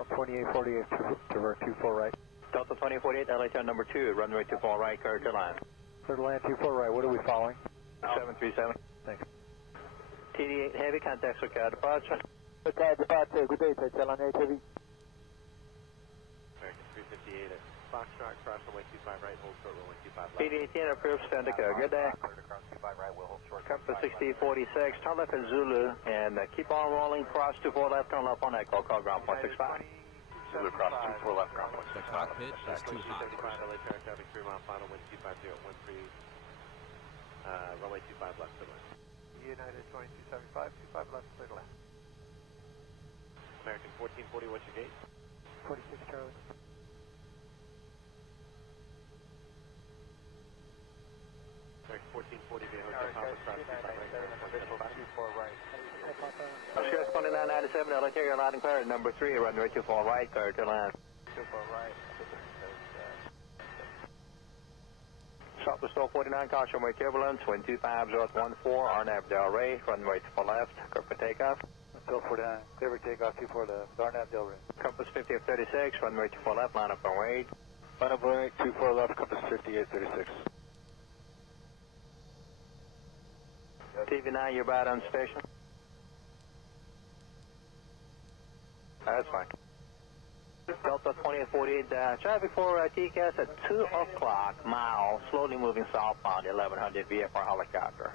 On 2848, Trevor 24 right. Delta 2048, LA Tower number 2, runway 24 right, clear to line. Third land 24 right, what are we following? 737. Thanks. TD8 Heavy, contact look at departure. Okay, departure, good day, Airline 8 heavy. American 358 at Foxtrot, cross runway 25 right, hold short runway 25 left. PD18 approved, stand to go. Good day. Compass 6046, turn left at Zulu, and keep on rolling, cross 24 left, turn left on Echo, call ground 165. Zulu cross 24 left ground The cockpit is too hot. LA Tower traffic 3 mile final, wind 25013, runway 25 left to line. United 2275, 25 left, clear to land. American 1440, what's your gate? 46 Charlie. American 1440, via Hotel Papa, cross 25 right. Oscar 2997, LA Tower, loud and clear, number 3, runway 24 right, clear to land. 24 right. Southwest 49, caution runway turbulence, wind 25014, RNAV Delray, runway 24 left, clear for takeoff. 49, clear for takeoff, 24 left, RNAV Delray. Compass 5836, runway 24 left, line up runway 8. Line up runway 24 left, compass 5836. TV9, you're about on station. That's fine. Delta 2048, traffic for TCAS at 2 o'clock, mile, slowly moving southbound, 1100 VFR helicopter.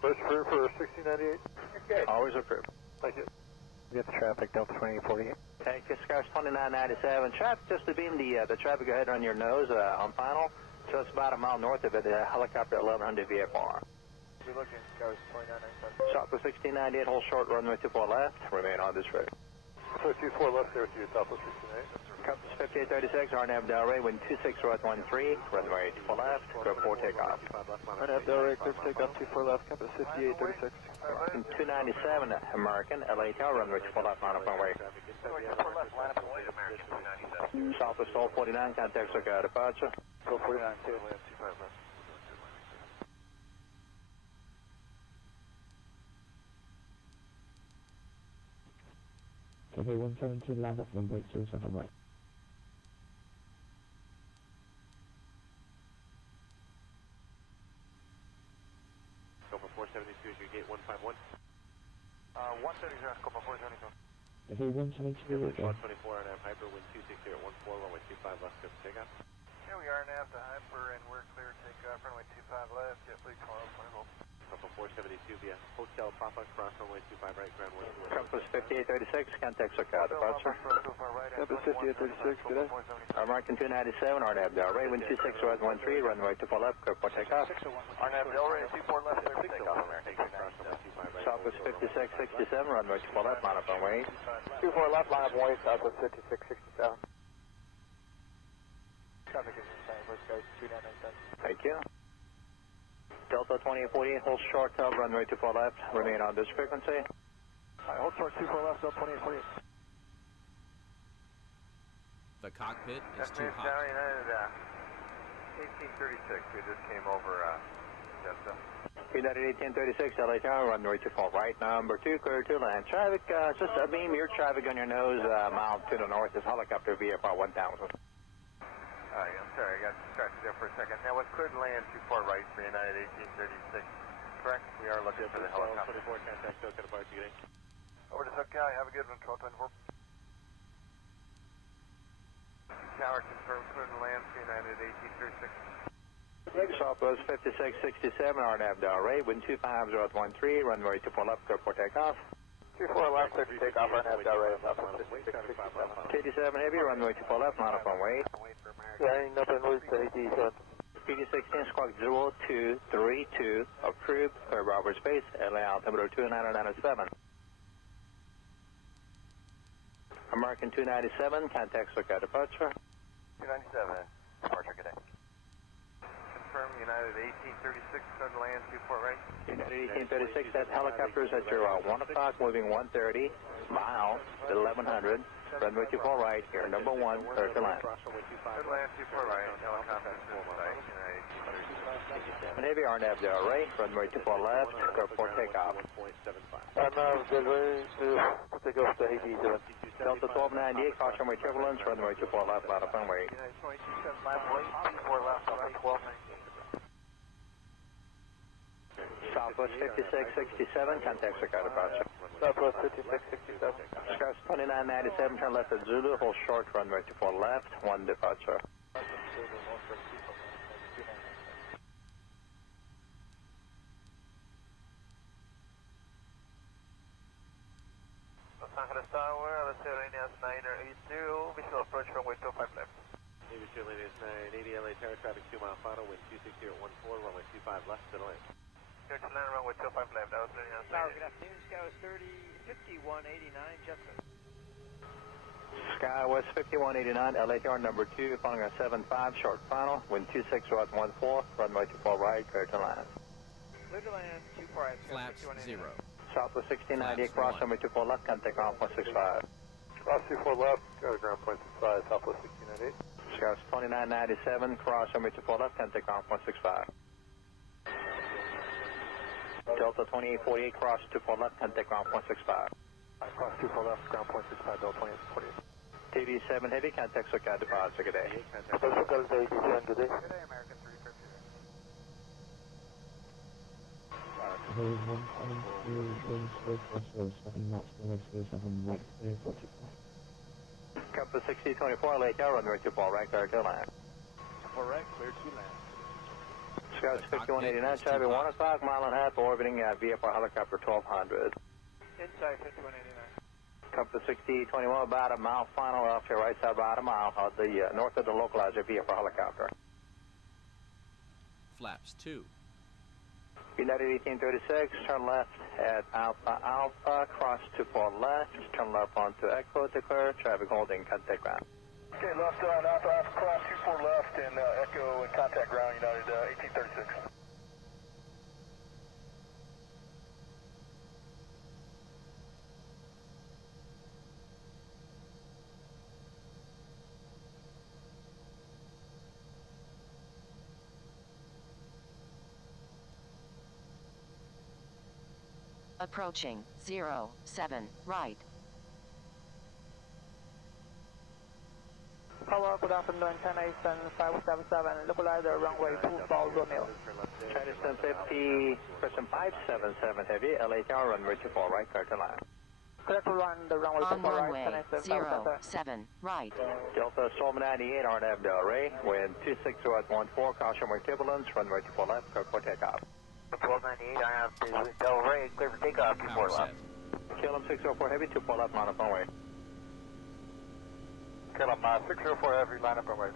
First approved for 1698. Okay. Always approved. Thank you. We got the traffic, Delta 2048. Thank you, Scars 2997. Traffic, just to beam the traffic ahead on your nose on final. So it's about a mile north of it, helicopter 1100 VFR. We're looking, Scars 2997. Southwest 1698, hold short, runway 24 left, remain on this road. So 24 left there to you, Southwest 1698. Compass 5836, RNAV Delray, wind 26 right 13, runway 24 left, go 4 takeoff. RNAV Delray, clear for takeoff, 24 left, compass 5836. 297, American, LA Tower, runway 24 left, line up runway. Southwest 49, contact circuit departure. 49, 2. Cathay 172, land up runway 27 right. Copa 472 is your gate 151. 130, Copa 472. Cathay 172, okay. 124 and Hyper, wind 260 at 14, runway 25 left, good takeoff. Here we are now to Hyper, and we're clear to takeoff, runway 25 left, jet fleet call, final. Copa 472 via Hotel Papa, cross runway 25 right, ground 1. Compass 5836, contact circuit departure. Compass 5836, good day. American 297, RNAV Delray, wind 26 right 13, runway 24 left, go 4 takeoff. RNAV Delray, 24 left, clear for takeoff. Southwest 5667, runway 24 left, line up runway 8. 24 left, line up runway, Southwest 5667. Traffic is insane, first guys, 2997. Thank you. Delta 2048, hold short tail, runway 24 left, remain on this frequency. Alright, hold short 24 left, Delta 2048. The cockpit is too hot. United, 1836, we just came over, Delta. United 1836, LA Tower, runway 24 right, number 2, clear to land. Traffic, just beam your traffic on your nose, mile to the north is helicopter VFR 1000. I'm sorry, I got distracted there for a second. Now, it's clear to land 24 right for United 1836, correct? We are looking for the helicopter. 24, contact Soka departure, good day. Over to Soka, have a good one, 1224. Tower confirmed, clear to land for United 1836. Southwest 5667, RNAV Delray, wind 25013, runway 24 left, go for takeoff. 24 left, clear for takeoff, RNAV Delray, Southwest 5667. KD7 Heavy, runway 24 left, line up runway 8. Landing up en route to AT7. PD16, squawk 0232, approved, clear Bravo space, LA altimeter 2997. American 297, contact circuit departure. 297, departure, good day. Confirm United 1836, clear to land 24 right. United 1836, that helicopter is at your 1 o'clock, moving 130, mile, 1100. Runway 24 right, here, number 1, clear to land. Clear to land 24 right, helicopter is in sight, United 1836. Navy RNAV Delray, runway 24 left, go for takeoff. RNAV Delray to take off to AT7. Delta 1298, caution runway turbulence, runway 24 left, line up runway 8. United 27 left, 24 left, runway 12. Southwest 5667, contact circuit departure. Southwest 5667. Scars 2997, turn left at Zulu, hold short, runway 24 left, 1 departure. Los Angeles Tower, LS Airlines 980, visual approach runway 25 left. Navy Airlines 980, LA Tower, traffic 2 mile final, wind 260 at 14, runway 25 left, to the land. Clear to land runway 25 left, LS Airlines 980. Good afternoon, Scout 5189, Jeffrey. Skywest 5189, LA Tower number 2, following a 75, short final, wind 26 right 14, runway 24 right, clear to land. Clear to land, 24 right, Flaps 0. Southwest 1698, cross runway 24 left, contact ground 165. Cross 24 left, go to ground point 65, Southwest 1698. Scouts 2997, cross runway 24 left, contact ground point 65. Delta 2848, cross 24 left, contact ground point 65. Cross 24 left, ground point 65, Delta 2848. TV7 Heavy, contact SoCal departure, good day. SoCal day, TV7, good day. Good day, American 350. There is 172, wind slow crossroads, 7 knots, runway 37 right, clear for 2. Compass 6024, late down, runway 24 right, clear to land. 4 right, clear to land. Scouts 5189, Charlie 1 o'clock, mile and a half, orbiting VFR helicopter 1200. Inside 5189. Compass 6021, about a mile final off your right side, about a mile, the north of the localizer VFR helicopter. Flaps 2. United 1836, turn left at Alpha Alpha, cross 24 left, turn left onto Echo, declare traffic holding, contact ground. Okay, left on Alpha Alpha, cross 24 left, and Echo and contact ground, United 1836. Approaching 07 right. Hello, good afternoon, China Eastern 577, localizer runway 24 Romeo. China Eastern 50, person 577 Heavy, LA Tower, runway 24 right, clear to land. Clear to run the runway 24 right, runway China Eastern 577. 07 right. Delta Storm 98, RNAV Del Rey, wind 260 at 14, caution with turbulence, runway 24 left, clear for takeoff. 1298, I have Del Rey, clear for takeoff, 24 left. KLM 604 Heavy, 24 left, line up runway. KLM 604 Heavy, line up runway.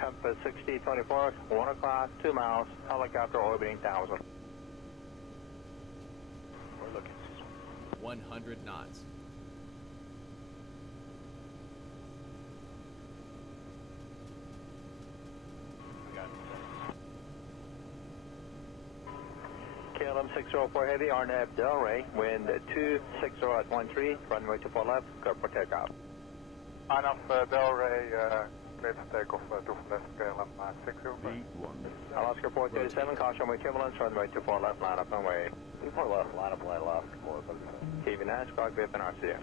Compass 6024, 1 o'clock, 2 miles, helicopter orbiting 1000. We're looking 100 knots. KLM 604 Heavy, RNAV Del Rey, wind 260 at 13, runway 24 left, clear for takeoff. RNAV Del Rey, clear for takeoff, 2 left, KLM 604. Alaska 437, caution with turbulence, runway 24 left, line up runway. 24 left, line up, line left, TV9, squawk VIP and RCA.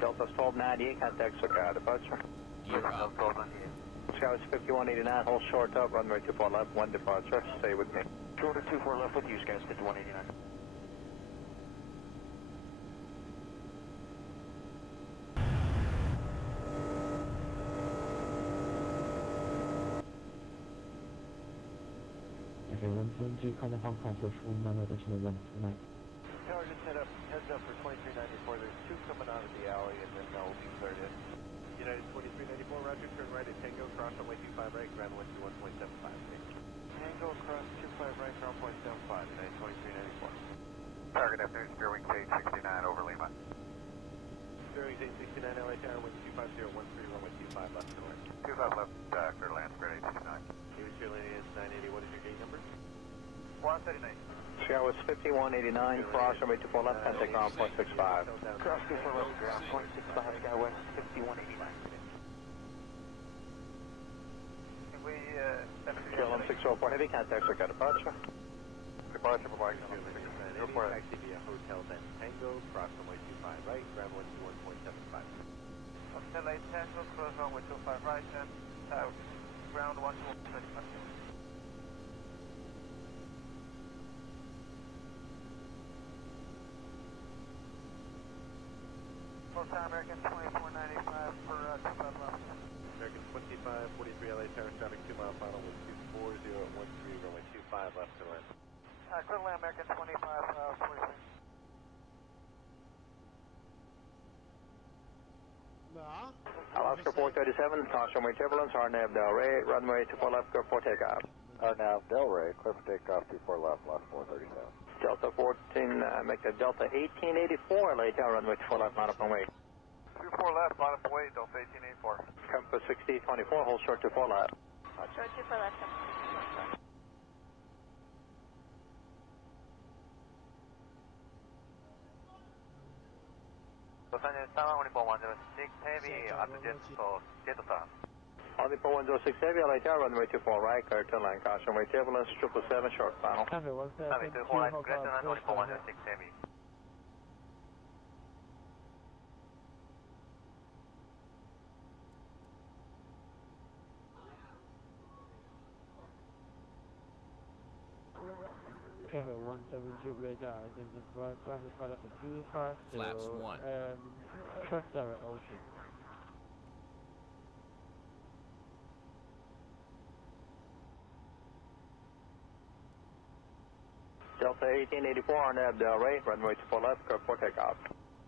Delta 1298, contact SoCal departure. Gear up. Scouts 5189, hold short up, runway 24 left, 1 departure, stay with me. Shorter 24 left with you, Scouts 5189. Everyone, please do kind of Hong Kong for full manner additional run tonight. Tower just heads up for 2394. There's 2 coming out of the alley, and then they'll be cleared in. United 2394, roger, turn right at Tango, cross runway 25 right, ground 121.75. Tango, cross 25 right, ground 0.75, United 2394. Target afternoon, steer wing 869 over Lima. Steer wing 869, LA Tower, wind 25013, runway 25 left to land. 25 left, clear to land, square 869. David Sherlane is 980, what is your gate number? 139. Scout was 5189, cross runway 24 left, contact ground 0.65. Cross 24 left, ground 0.65, Sky West 5189. KLM 604 Heavy, contact SoCal departure. Departure, bye-bye. Taxi via Hotel Then Tango, cross runway 25 right, ground 121.75. Hotel Tango, cross runway 25 right, and ground 121.75. Hotel American 2495 for 25 left. American 2543 LA Tower, traffic 2 mile final with 240 at 13, runway 25 left to land. Clear to land, American 2543. Alaska 437, caution runway turbulence, RNAV Del Rey, runway 24 left, clear for takeoff. RNAV Del Rey, clear for takeoff, 24 left, left 437. Delta 14, make a Delta 1884, LA Tower, runway 24 left, line up runway. 24 left, line up and wait, Delta 1884. Compass 6024, hold short 24 left. Hold short 24 left, Los Angeles Tower, Uniform 106 Heavy, altitude for Gate Tower. Uniform 106 Heavy, LA Tower, runway 24 right, clear turn line, caution, wait turbulence, 777, short final. Cathay 172, Runway 24 right, clear turn line, Uniform 106 Heavy. Cathay 172 radar, this is classified as a 250. Flaps 1. Trust direct ocean. Delta 1884, RNAV Del Rey, runway 24 left, clear for takeoff.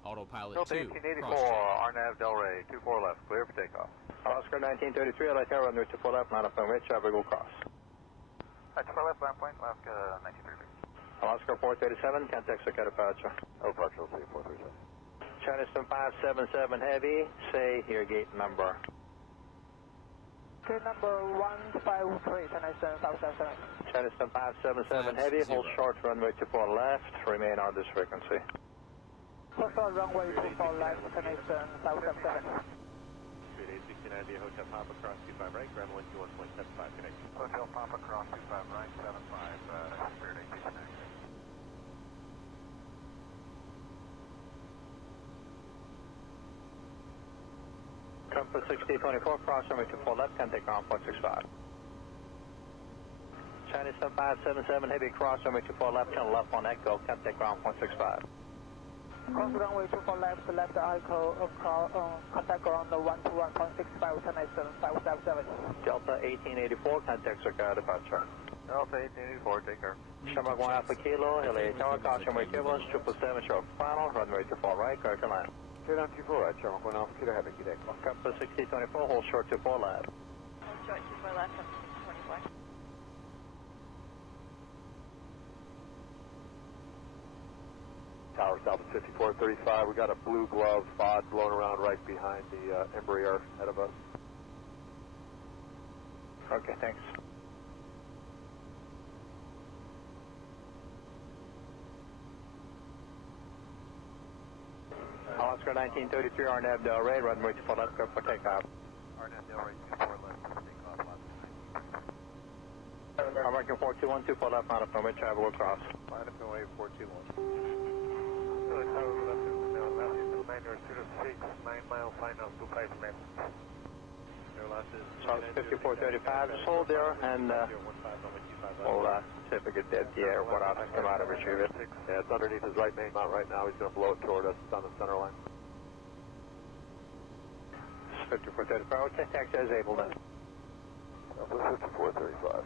Autopilot Delta 2. 1884, Cross-check. RNAV Del Rey, 24 left, clear for takeoff. Oscar 1933, LA Tower, runway 24 left, line up and wait, traffic will cross. 24 left, land point, Alaska 1933. Oscar 437, contact circuit departure. Departure, I'll see you 437. Chinese 577 Heavy, say your gate number. Gate number 153, Chinese 577. Chinese 577 Heavy, hold short runway 24 left, remain on this frequency. Hold short runway 24 left, Chinese 577. Speed 869 via Hotel Papa, cross 25 right, ground 121.75, connect. Hotel Papa, cross 25 right, 75, Spirit 869. Compass 6024, cross runway 24 left, contact ground 165. Chinese 577 Heavy, cross runway 24 left, turn left on Echo, contact ground 165. Cross runway 24 left, left Echo, contact ground 121.65, Chinese 577. Delta 1884, contact circuit departure. Delta 1884, take care. Shamrock 1 Alpha Kilo, LA Tower, caution runway turbulence, 777 short final, runway 24 right, clear to land. Clear down 24 right, Shamrock 1 Alpha Kilo, have a good day. Compass 6024, hold short 24 left. Hold short 24 left, 624. Tower south of 5435, we got a blue glove FOD blown around right behind the Embraer ahead of us. Okay, thanks. Oscar 1933, RNAV Del Rey, runway 24 left, go for takeoff. RNAV Del Rey, 24 left, takeoff, American 421, 24 left, on a runway, travel will cross. Line up and wait, 421. Good, Tower left, now left into 906, 9 mile final, 25 left. Air losses. Charles 5435, just hold there, and we'll see if we get dead the air, what out to come out and retrieve it. Yeah, it's underneath his right main mount right now, he's going to blow it toward us, it's on the center line. 5435, okay, taxi is able then. 5435.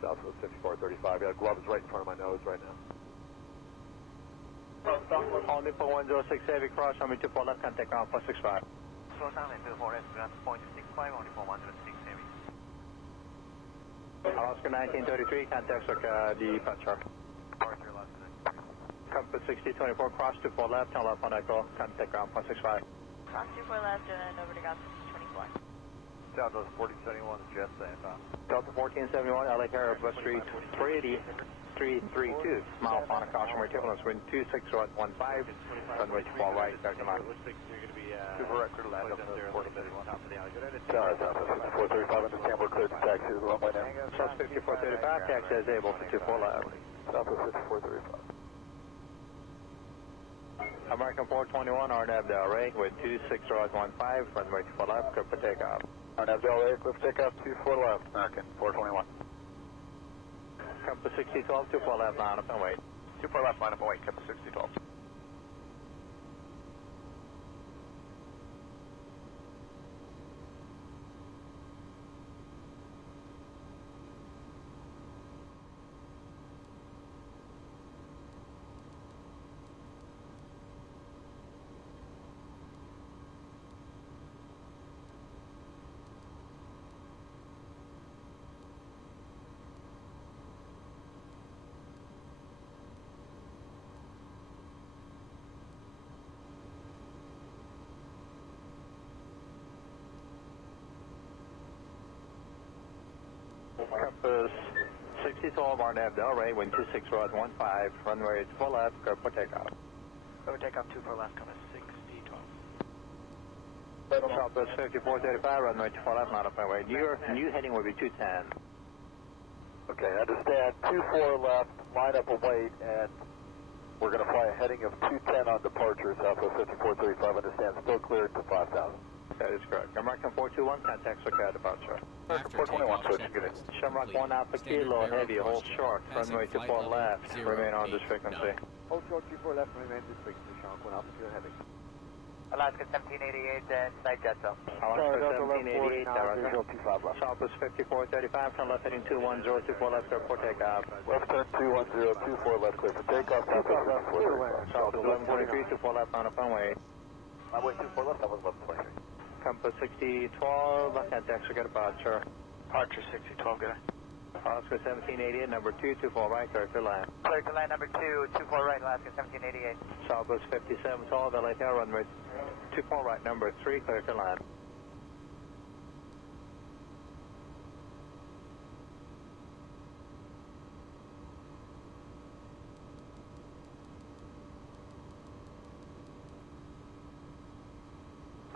Southwest 5435, yeah, glove is right in front of my nose right now. All Nippo 106 Heavy, cross runway 24 left, contact ground 465. Slow down and 24 left, ground 0.65, only for 106 Heavy. Oscar 1933, contact departure. Departure, Alaska 1933. Compass 6024, cross 24 left, turn left on Echo, contact ground 465. Cross 24 left and over to ground 24. Southwest 1471, Jet standoff. Delta 1471, LA Carrier, Bus Street 380, 332. Mile on a cautionary turbulence, wind 26115, runway 24 right, back to line. Looks like you're going to be Super right, clear to land up there to a little bit on top of the alley. Southwest 5435, understand we're cleared to taxi to the runway now. Southwest 5435, taxi is able to 24 left. Southwest 5435. American 421, RNAV Del Rey, with 26015, runway 24 left, clear for takeoff. RNAV Del Rey, clear for takeoff, 24 left. American 421. Compass 6012, 24 left, line up and wait. 24 left, line up and wait, Compass 6012. 60 12, RNAV Delray, wind 26 rod 15, runway 24 left, go for takeoff. Go takeoff 24 left, coming 60 12. Southwest 5435, runway 24 left, line up runway. New heading will be 210. Okay, understand, 24 left, line up and wait, and we're going to fly a heading of 210 on departure, Southwest 5435, understand, still cleared to 5,000. That is correct. American 421, contact SoCal departure. After 421, takeoff, switch, good. Shamrock 1 Alpha Kilo, heavy, hold short, runway 24 left, remain on this frequency. Hold short 24 left, remain this frequency, Shamrock 1 Alpha Kilo Heavy. Alaska 1788, side jets up. Alaska 1788, visual 25 left. Southwest 5435, turn left heading 210, 24 left, clear for takeoff. Left turn 210, 24 left, clear for takeoff. Southwest 1143. Southwest 1143, 24 left, line up runway. Runway 24 left, that was 1123. Compass 6012, contact SoCal departure. Departure 60 12, good. Alaska 1788, number 2, 24 right, clear to land. Clear to land number 2, 24 right, Alaska 1788. Southwest 5712, LA Tower, runway 24 right, number 3, clear to land.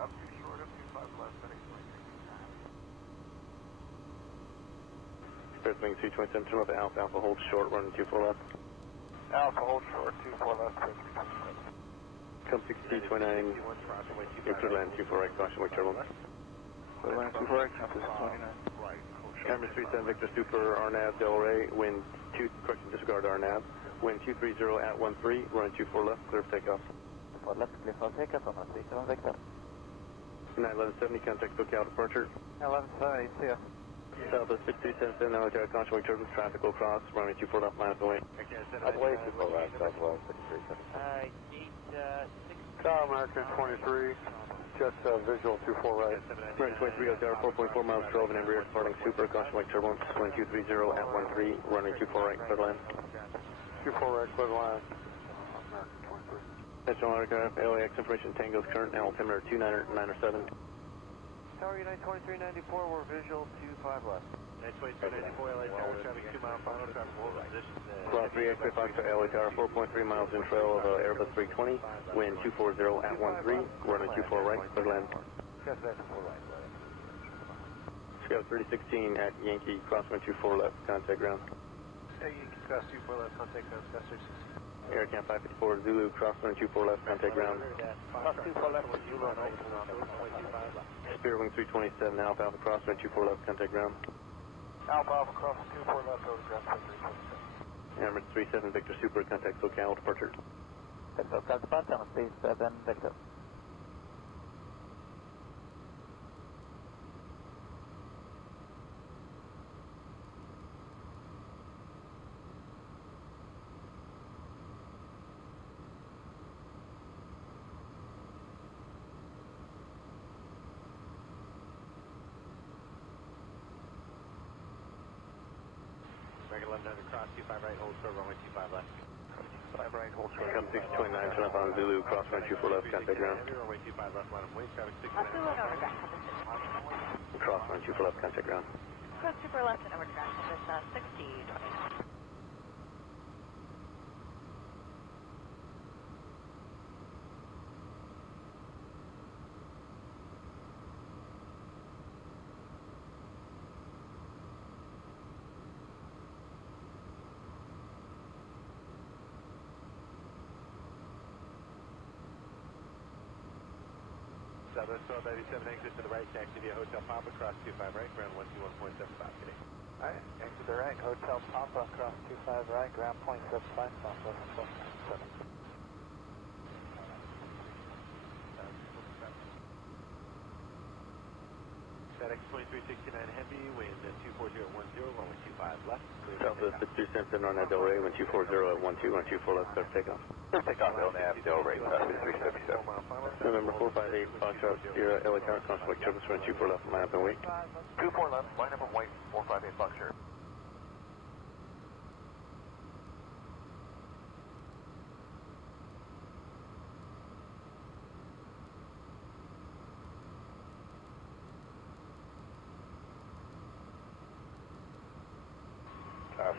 Up too short, up too 5 left, heading 23. First wing 227, turn left at Alpha, Alpha hold short, running 24 left. Alpha hold short, 24 left, clear for 27. Come 6229, you're clear to land 24 right, caution, wake turbulence. Clear land 24 right, Compass 29. Camera 37, Victor Super, RNAV, Delray, wind 2, correction, disregard RNAV, wind 230 at 13, running 24 left, clear for takeoff. 24 left, clear for takeoff on 37 Victor. 91170, contact SoCal departure. 1170, see ya. Southwest 6277, now air caution, wake turbulence, traffic will cross, running 24 left, line up and wait. I'd wait 24 left, Southwest 6370. Tower American 23, just visual 24 right. American 23, O'Dara 4.4 miles drove and rear departing super, caution, wake turbulence, wind 230 at 13, running 24 right, clear to land. 24 right, clear to land. American 23. National aircraft, LAX information, Tango's current, now altimeter 297. Tower United 2394, we're visual 25 left. 2394, LA Tower, traffic 2 mile final, traffic hold position. Ground 38 Fox to LA Tower, 4.3 miles in trail of Airbus 320, wind 240 at 13, running 24 right, clear to land. Just that 24 right. Scout 3016 at Yankee, crosswind 24 left, contact ground. Hey, you can cross 24 left, contact ground, Scout 316. AirCam 554 Zulu, crosswind 24 left, contact ground. Cross 24 left with Zulu and open 0.25 left. Spirit wing 327, Alpha Alpha, crosswind 24 left, contact ground. Alpha Alpha cross 24 left, over ground 327. Emirates 37 Victor Super, contact SoCal departure. SoCal departure on 37 Victor. American 1100, cross 25 right, hold short, runway 25 left. 25 right, hold short. Come 629, turn up on Zulu, crosswind 24 left, contact ground. Runway 25 left, line of wait, traffic 69. Crosswind 24 left, contact ground. Cross super left and over to ground, compass 60 29. Southwest 1297, exit to the right, taxi via Hotel Papa, cross 25 right, ground 121.75, today. Alright, exit the right, Hotel Papa, cross 25 right, ground 0.75, Southwest 1297. FedEx 2369 Heavy, wind 240 at 10, runway 25 left. Southwest 6277 on Delray, wind 240 at 12, run 24 left, clear for takeoff. Let's take off LNAV, Delray, traffic 377. November 458 Foxtrot Sierra, LA Tower, crosswind wake turbulence, run 24 left, line up and wait. 24 left, line up and wait, 458 Foxtrot.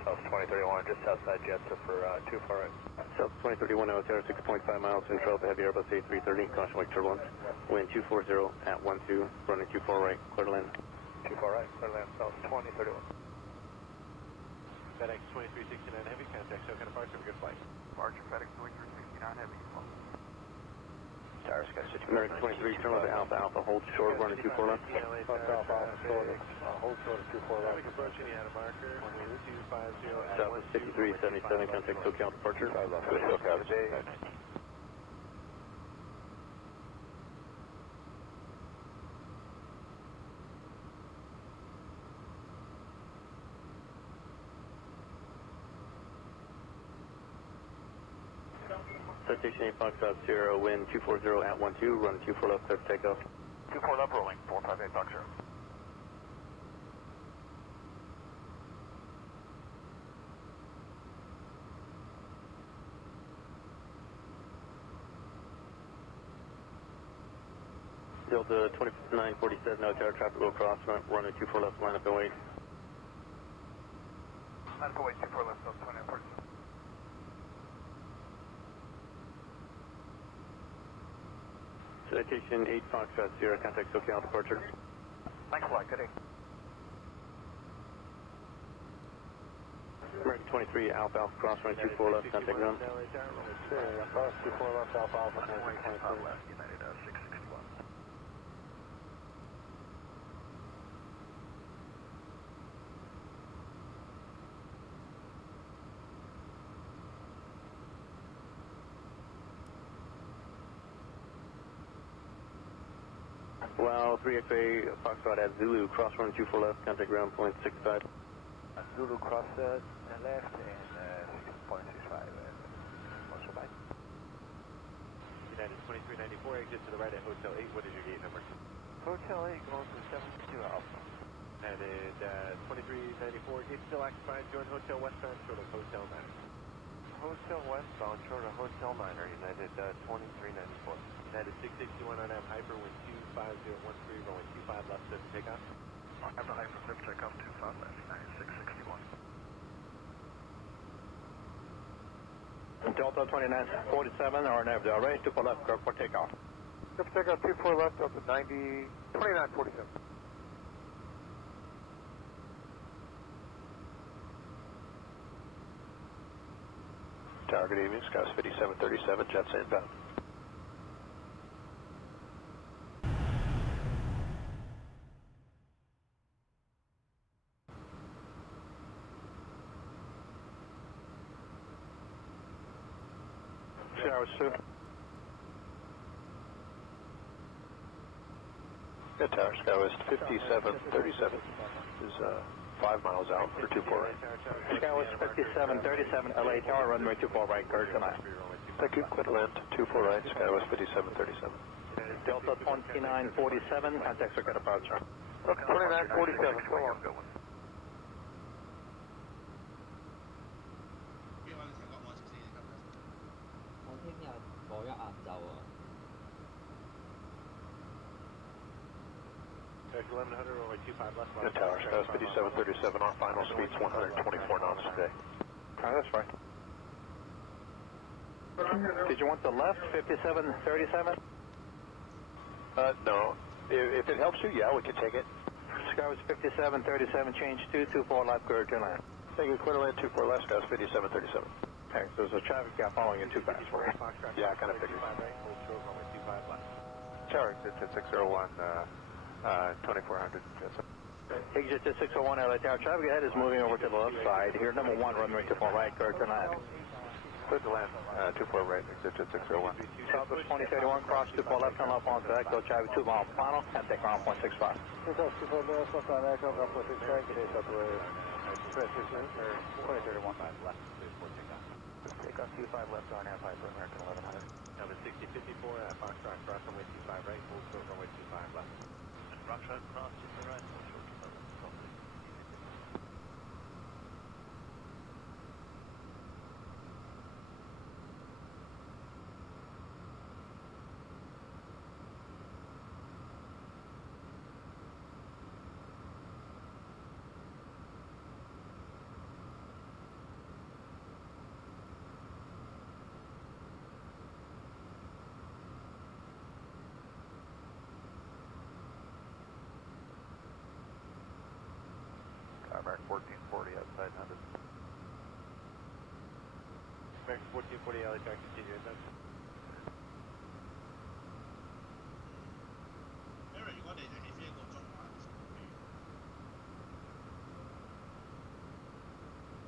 South 2031, just outside Jetsa for 2 far right. South 2031, Altair 6.5 miles, control the heavy Airbus A330, caution wake turbulence, wind 240 at 12, running 24 right, clear to land. 2 far right, clear to land, South 2031. FedEx 2369 Heavy, contact SoCal departure, have a good flight. Departure FedEx 2369 Heavy, default. Tower Sky City. American 23, turn left Alpha Alpha, hold short, running 24 left. Alpha short, hold short of 24 left. Traffic approaching, you had a marker, wind 250 at Southwest 5377, contact SoCal departure. Good, SoCal, J. Citation 8 Foxtrot 0, wind 240 at 12, run 24 left, clear for takeoff. 24 left rolling, 458 Foxtrot. Delta 2947, no tower traffic will cross, running 24 left, line up and wait. Line up and wait, 24 left, Delta 2947. Citation 8 Foxtrot 0, contact SoCal departure. Thanks, flight, good day. American 23, Alpha Alpha, cross, running 24 left, contact ground. 24 left, Alpha Alpha, Runway 25 left, United 661. Wow, 3FA Foxtrot at Zulu, cross running 24 left, contact ground, point 65. Zulu cross left and 6.65. Also bye. United 2394, exit to the right at Hotel 8, what is your gate number? Hotel 8 going to 72 Alpha. United 2394, gate still occupied, join Hotel westbound, short of Hotel 9. Hotel westbound, short of Hotel 9er, United 2394. United 661 on M Hyper, wind 25013, rolling 25 left, set to takeoff. I'm the Hyper, set to takeoff 25 left, United 661. Delta 2947, RNAV, ready to pull up, go for takeoff. Go for takeoff 24 left, Delta 2947. Tower, good evening, Skies 5737, jets inbound. Showers 2. Good, Tower, Skywest 5737 is 5 miles out for 24 right. Skywest 5737, LA Tower, runway 24 right, clear tonight. Thank you, quit land, 24 right, Skywest 5737. Delta 2947, contact circuit departure. Delta 2947, go on. Correct 1100, runway 25 left. Good, Tower, Skywest 5737, our final speed's 124 knots today. That's right. Did you want the left, 5737? No. If it helps you, yeah, we can take it. Skywest 5737, change 224 left, clear to land. Thank you, clear to land 24 left, Skywest 5737. Thanks, there's a traffic gap following in too fast for you. Yeah, I kind of figured. Tower, exit to 601, 2400. Exit to 601, LA Tower, traffic ahead is moving over to the left side. Here, number 1, runway 24 right, clear to land. Clear to land, 24 right, exit to 601. Southwest 2031, cross 24 left, turn left onto Echo, traffic 2 mile final, and take ground 0.65. Take off 25 left on F Hyper, American 1100. Number 6054 at Foxtrot, cross runway 25 right, hold short runway 25 left. Foxtrot, cross 25 right, hold short 25 left. 1440 outside 100. American 1440 LA track, continue inbound. Eric， 如果你哋起飛一個鐘嘅話，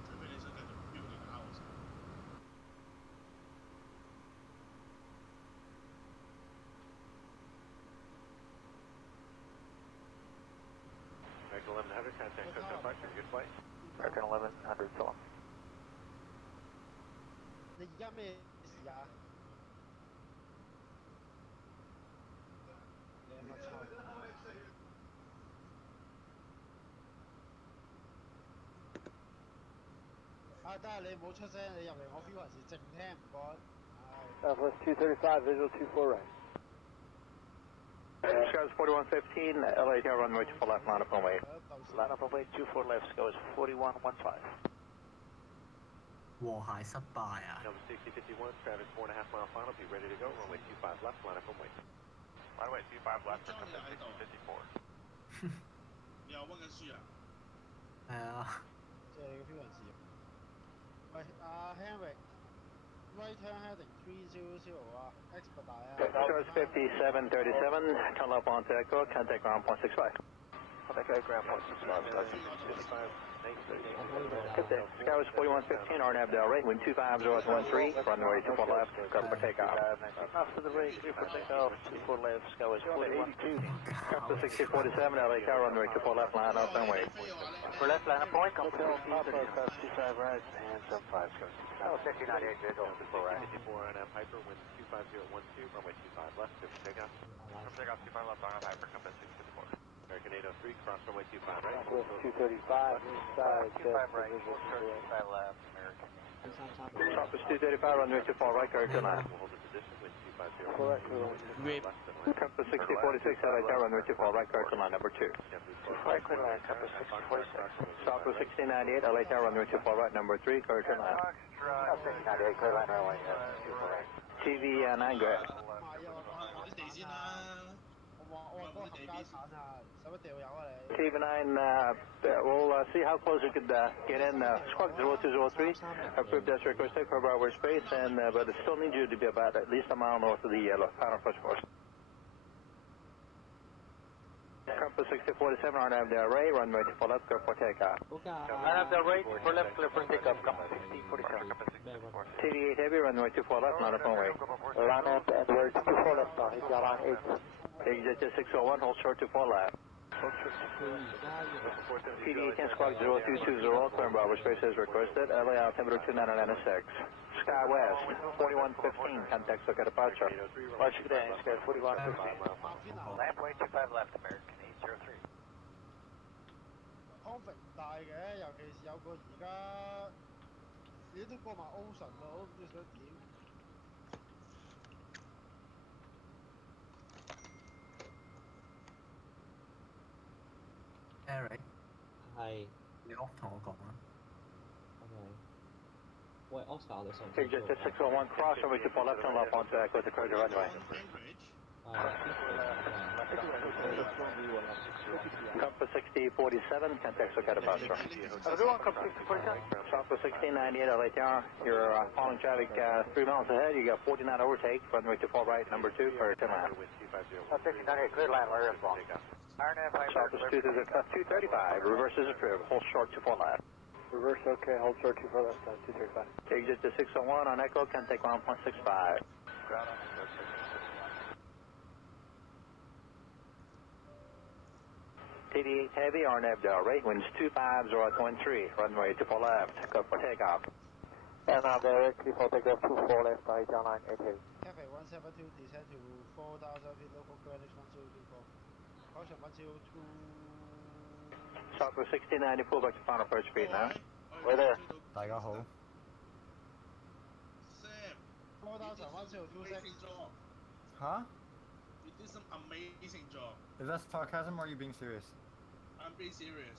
除非你想繼續標定 hours。American 1100, contact Coast departure, good flight. American 1100 so long. 你而家咩事啊？你乜臭？啊，得啊，你唔好出聲，你入嚟我 feel 還是靜聽，唔該。Southwest 235, visual 24 right. Skies 4115, LA Tower runway 24 left, line up on way. Line up on way 24 left, Skies 4115. 和諧失敗啊 Number 6051, Travis 4.5 mile final, be ready to go, runway 25 left, line up on way. Runway 25 left for Cathay 6054. 你又温緊書啊？係啊。即係你個 feel 還是？喂，阿 Henry。Right turn heading 300 啊 ，expedite 啊。Skies 5737, turn left onto Echo, contact ground point 65. Contact ground point 65, Skies 4115, RNAV Del Rey, wind 25013, runway 24 left, cover for takeoff. After the break, clear for takeoff, 24 left, Skies 4182. Compass 6047, LA Tower, runway 24 left, line up and wait. For left line up point, Compass 25 right, and 75, Skies. Oh, 5098, visual, 54 right. 54 RNAV Piper, wind 25012, runway 25 left, clear for takeoff. Clear for takeoff 25 left, RNAV Piper, Compass 654. American 803, cross runway 25 right. Southwest 235, inside, 25 right, 25 left, American. Southwest 235, runway 24 right, correct line. We'll hold the position, wind 250 left, Compass 6046, LA Tower, runway 24 right, correct line, number 2. Right, clear line, Compass 6046. Southwest 1698, LA Tower, runway 24 right, number 3, correct line. 1698, clear line, runway 24 right. TV 9, go ahead. 我啲地先啦。我話嗰個合家產啊，使乜掉油啊你？ TV9, we'll see how close we could get in. Squawk 0203, approved this requested for our space, and but it still needs you to be about at least a mile north of the final push force. Compass 6047, RNAV Del Rey, runway 24 left, clear for takeoff. RNAV Del Rey, for left, clear for takeoff, Compass 6047. TV8 Heavy, runway 24 left, line up on way. RNAV Edward 24 left, now, he's line 8. Exit 601, hold short to 4 left. PD810 Squawk 0220, clear Bravo space as requested, LA altimeter 2996. Sky West, 4115, contact Soka departure. Roger, good day, Sky 4115. Landway 25 left, American 803. Conflict 唔大嘅，尤其是有個而家你都過埋 Ocean 咯，我都唔知想點。Eric， 係。你 off 同我講啦。OK。喂 ，Oscar， 你上唔上？ Exit 601, cross runway 24 left, turn left onto Echo to clear the runway. Compass 6047, contact Soka departure. Everyone, Compass 6047. Southwest 1698, LA Tower, you're following traffic 3 miles ahead, you got 49 overtake, runway 24 right, number 2, for 10 line. 1698, clear line, where is long? RNAV Southwest 235, reverse is approved, hold short 24 left. Reverse, okay, hold short 24 left, 235. Exit to 601 on Echo, contact 1.65. TD8 Heavy, RNAV Del Rey, winds 25013, runway 24 left, go for takeoff. And I'm directly for takeoff 24 left, Airline 8 Heavy. Cathay 172, descend to 4,000 feet, local QNH 1024. Caution 102. Southwest 1690, pull back to final approach speed now. We're there. 大家好。Sam, 4,000 1026. Huh? You did some amazing job. Is that sarcasm or are you being serious? I'm being serious.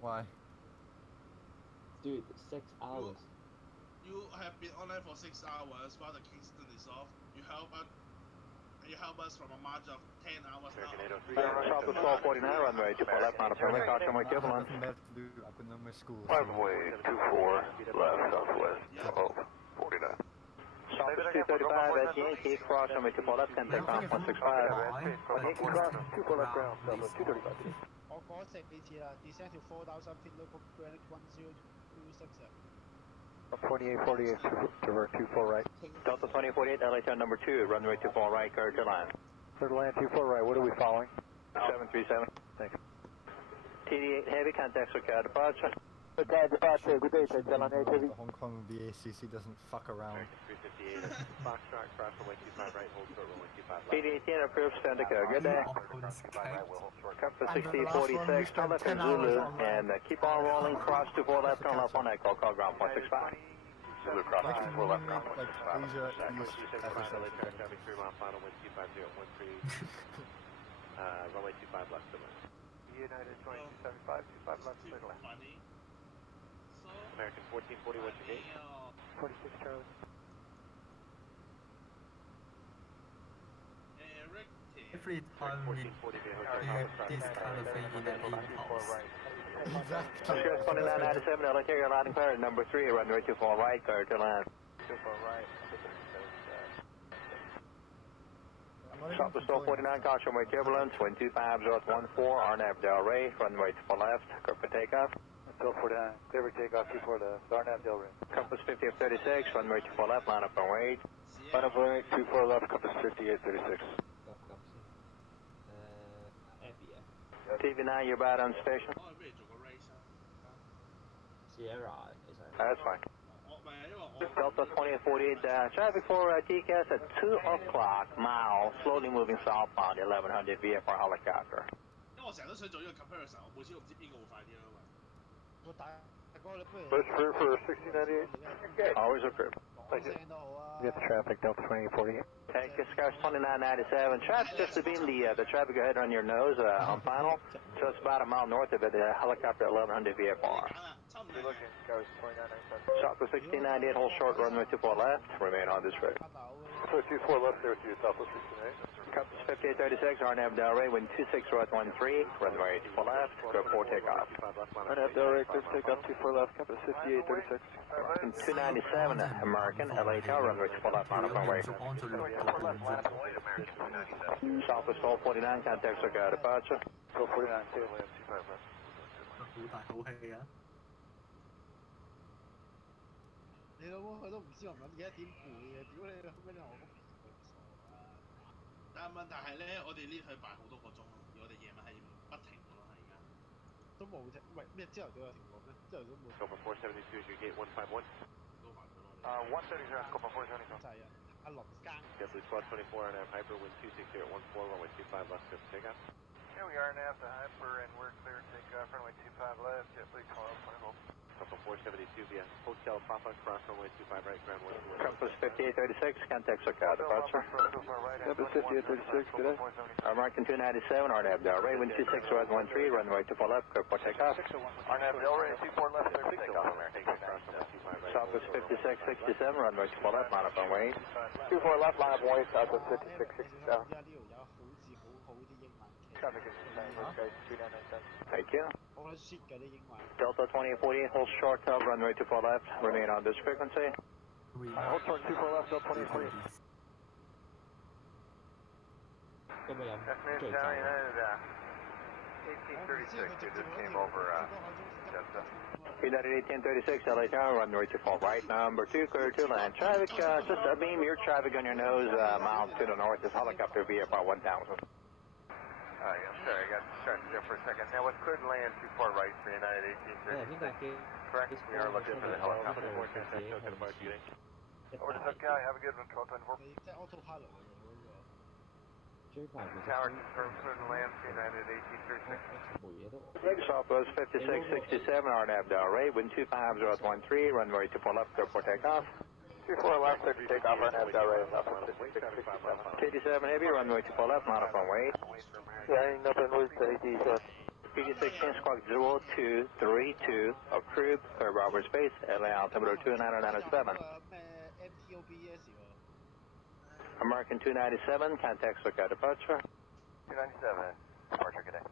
Why? Dude, 6 hours. You have been online for 6 hours while the Kingston is off. You help us from a margin of 10 hours now. Southwest 1249, runway 24 left, not a permit, caution, wake equivalent. Nothing better to do. I could know my school. Runway 24 left, southwest 1249. Southwest 235 at Yankee, cross runway 24 left, 10 take off 165. Yankee cross 24 left ground, southwest 235. 我講4次啦 ，descend to 4,000 feet, local granite 1026 啊。 2848, divert 24 right. Delta 2048, LA town number 2, runway 24 right, clear to land. Clear to land 24 right, what are we following? 737. Thanks. TD8 heavy, contact SoCal departure. Okay, departure, good day, Airline heavy. Hong Kong VACC doesn't fuck around. 358, Foxtrot, cross runway 25 right, hold short runway 25 left. TD18 approved, stand to go, good day. Compass 6046, turn left in Zulu, and keep on rolling, cross 24 left, turn left on Echo, call ground 165. Zulu cross 24 left ground 165. LA traffic 3 mile final, wind 250, 13, runway 25 left to land. United 2275, 25 left, clear to land. American 1440, what's your gate? 46 Charlie. Every time we have this kind of thing in the impulse. Oscar 2997, LA Terrier line clear, number 3, runway 24 right, clear to land. 24 right. Southwest 1249, caution, wake turbulence, wind 25014, RNAV Del Rey, runway 24 left, clear for takeoff. 1249, clear for takeoff, 24 left, RNAV Del Rey. Compass 5836, runway 24 left, line up and wait. Line up and wait, 24 left, compass 5836. TV9, you're about on station. Sierra, That's fine. Delta 2048, traffic for TCAS at 2 o'clock, mile, slowly moving southbound, 1100 VFR helicopter. 因為我成日都想做呢個 comparison，我每次都唔知邊個會快啲啊嘛。我大哥你不如 Let's clear for 6098. Always approved. Thank you. Get the traffic, Delta 2048. Hey, Scars 2997. Traffic just to beam the traffic ahead on your nose on final. Just about a mile north of it, helicopter 1100 VFR. You're looking, Scars 2997. Southwest 1698, hold short, runway 24 left. Remain on this road. So 24 left there with you, Southwest 1698. Compass 5836, RNAV Del Rey, wind 26013, runway 24 left, go 4 takeoff. RNAV Del Rey, clear takeoff, 24 left, Compass 5836. 297, American, LA Tower, runway 24 left, line up runway. Southwest 1249, contact SoCal departure. 1249, tail land, 25 left. 好大口氣啊！你老母佢都唔知我唔諗幾多點攰嘅，屌你老母你我咁傻啊！但係問題係咧，我哋呢去擺好多個鐘咯，而我哋夜晚係不停嘅咯，係而家。都冇停，喂咩朝頭早有停過咩？朝頭早冇。Scope 472 is your gate 151. 都埋咗咯。130, Scope 472. 就係啊，阿林更。JetBlue 1224 and Hyper, wind 26014, runway 25 left, good takeoff. Here we are, nav to Hyper, and we're clear to take off, runway 25 left, JetBlue 12, Scope 472 via Hotel Papa, cross runway 25 right, ground 121. Compass 5836, contact SoCal departure. Compass 5836, good day. American 297, RNAV Del Rey, wind 26013, runway 24 left, clear for takeoff. RNAV Del Rey, 24 left, clear for takeoff. Southwest 5667, runway 24 left, line up and wait. 24 left, line up and wait, Southwest 5667. Traffic is guys, 2997. Thank you. All shit 嘅啲英文。 Delta 2848, hold short tail, runway 24 left, remain on this frequency. Hold short 24 left, Delta 2848. That's Charlie United, 1836, you just came over, Delta. United 1836, LA Tower, runway 24 right, number 2, clear to land. Traffic, just beam your traffic on your nose, miles to the north, is helicopter VFR 1000. I'm sorry, I got distracted there for a second. Now, what's cleared to land 24 right for United 1836? Correct, we are looking for the helicopter. Over to Sky, have a good one, 1224. 即係 autopilot 嚟嘅嗰個。 Tower confirmed cleared to land for United 1836. Southwest 5667, RNAV Del Rey, wind 25013, runway 24 left, go for takeoff. 24 left, clear to take off, RNAV Del Rey, Southwest 5667. 87 heavy, runway 24 left, line up and wait. Flying up and wait, 87. PD16, squawk 0232, approved, clear Robert Space, LA altimeter 2997. American 297, contact SoCal departure. 297, departure, good day.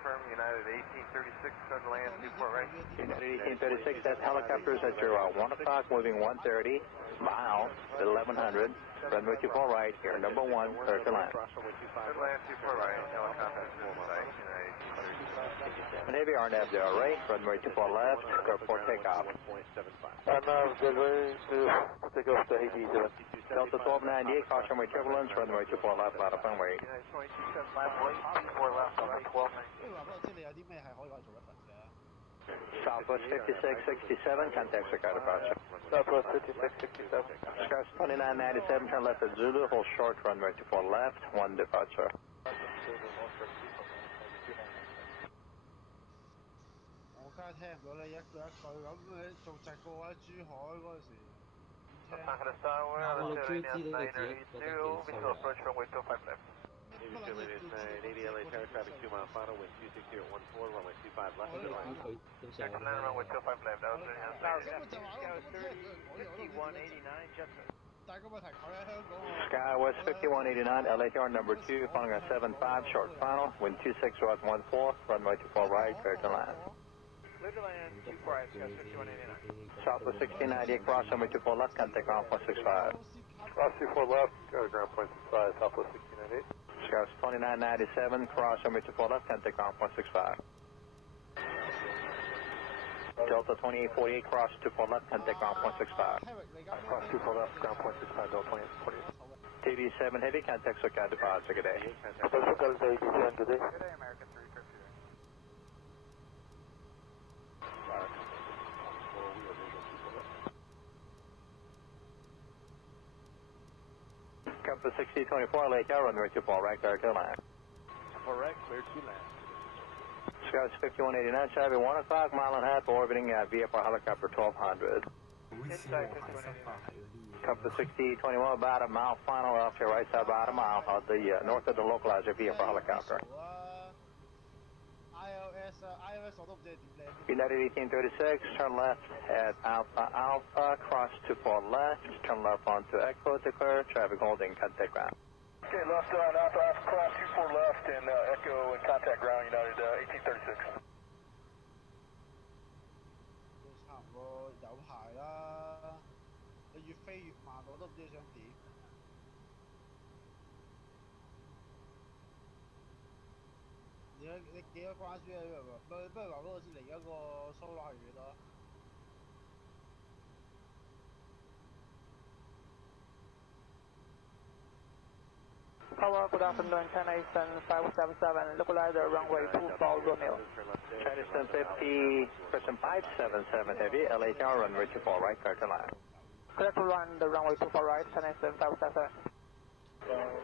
Confirm United 1836, sudden land, 24 right. United 1836, that helicopter is at your 1 o'clock, moving 130, miles, 1100, runway 24 right, here, number 1, clear to land. Sudden land, 24 right, helicopter is in sight, United 1836. And heavy RNAV Del Rey, runway 24 left, go for takeoff. RNAV Del Rey, take off to AD7. Delta 1298, caution with turbulence, runway 24 left, line up runway. United 2275, right, 24 left, runway 12. 不如話俾我知你有啲咩係可以攞嚟做 reference 嘅。 Southwest 5667, contact SoCal departure. Southwest 5667. Scout 2997, turn left at Zulu, hold short, runway 24 left, 1 departure. 我梗係聽唔到你一句一句咁，你做直過喺珠海嗰陣時，點聽？我哋知你自己visual approach runway 25 left. ADLA tower traffic 2 mile final, wind 260 at 14, runway 25 left. Second land runway 25 left, that was the Scout 5189, Jetsam. 但係個問題佢喺香港喎。 Skywest 5189, LHR number 2, following a 75, short final, wind 26 at 14, runway 24 right, clear to land. Clear to land, 24 right, Scout 5189. Southwest 1698, cross runway 24 left, contact ground point 65. Cross 24 left, go to ground point 65, Southwest 1698. Scouts 2997, cross runway 24 left, contact ground point 65. Delta 2848, cross 24 left, contact ground point 65. Cross 24 left, ground point 65, Delta 2848. TD7 heavy, contact SoCal departure, good day. SoCal day, good day. Good day, American 350. Compass 6024, LHR runway 24 right, clear to land. 24 right, clear to land. Scouts 5189, Chevy 1 o'clock, mile and a half, orbiting VFR helicopter 1200. Inside 5189. Compass 6021, about a mile final off your right side, about a mile of the north of the localizer VFR helicopter. ILS 我都唔知係點靚。 United 1836, turn left at Alpha Alpha, cross 24 left, turn left onto Echo, declare traffic holding, contact ground. Okay, left on Alpha Alpha, cross 24 left and Echo and contact ground, United 1836. 都差唔多有排啦，你越飛越慢，我都唔知想點。你幾多關書啊？不如話嗰個先嚟一個 solo 係幾多？ Tower, good afternoon, China Eastern 577, localizer runway 24 Romeo. China Eastern 50, person 577 heavy, LHR runway 24 right, clear to land. Clear to run the runway 24 right, China Eastern 577.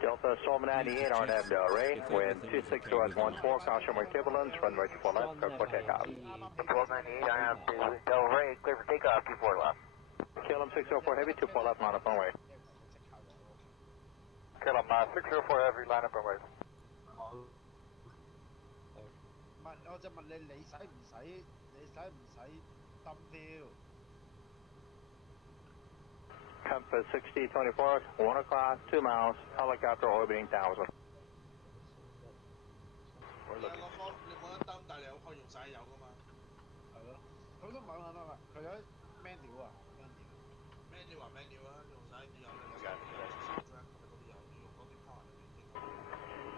Delta Storm 98, RNAV Del Rey, wind 26 at 14, caution with turbulence, runway 24 left, clear for takeoff. 1298, RNAV Del Rey, clear for takeoff, 24 left. KLM 604 heavy, 24 left, line up runway. KLM 604 heavy, line up runway. 我就問你，你使唔使抌票？ Compass 6024, 1 o'clock, 2 miles, helicopter orbiting 1000. 你冇得擔，但係你可以用晒油噶嘛？係咯，佢都唔係，佢有 manual 啊 ，manual 話 manual 啊，用晒啲油你攞晒啲油，用嗰啲 power 嚟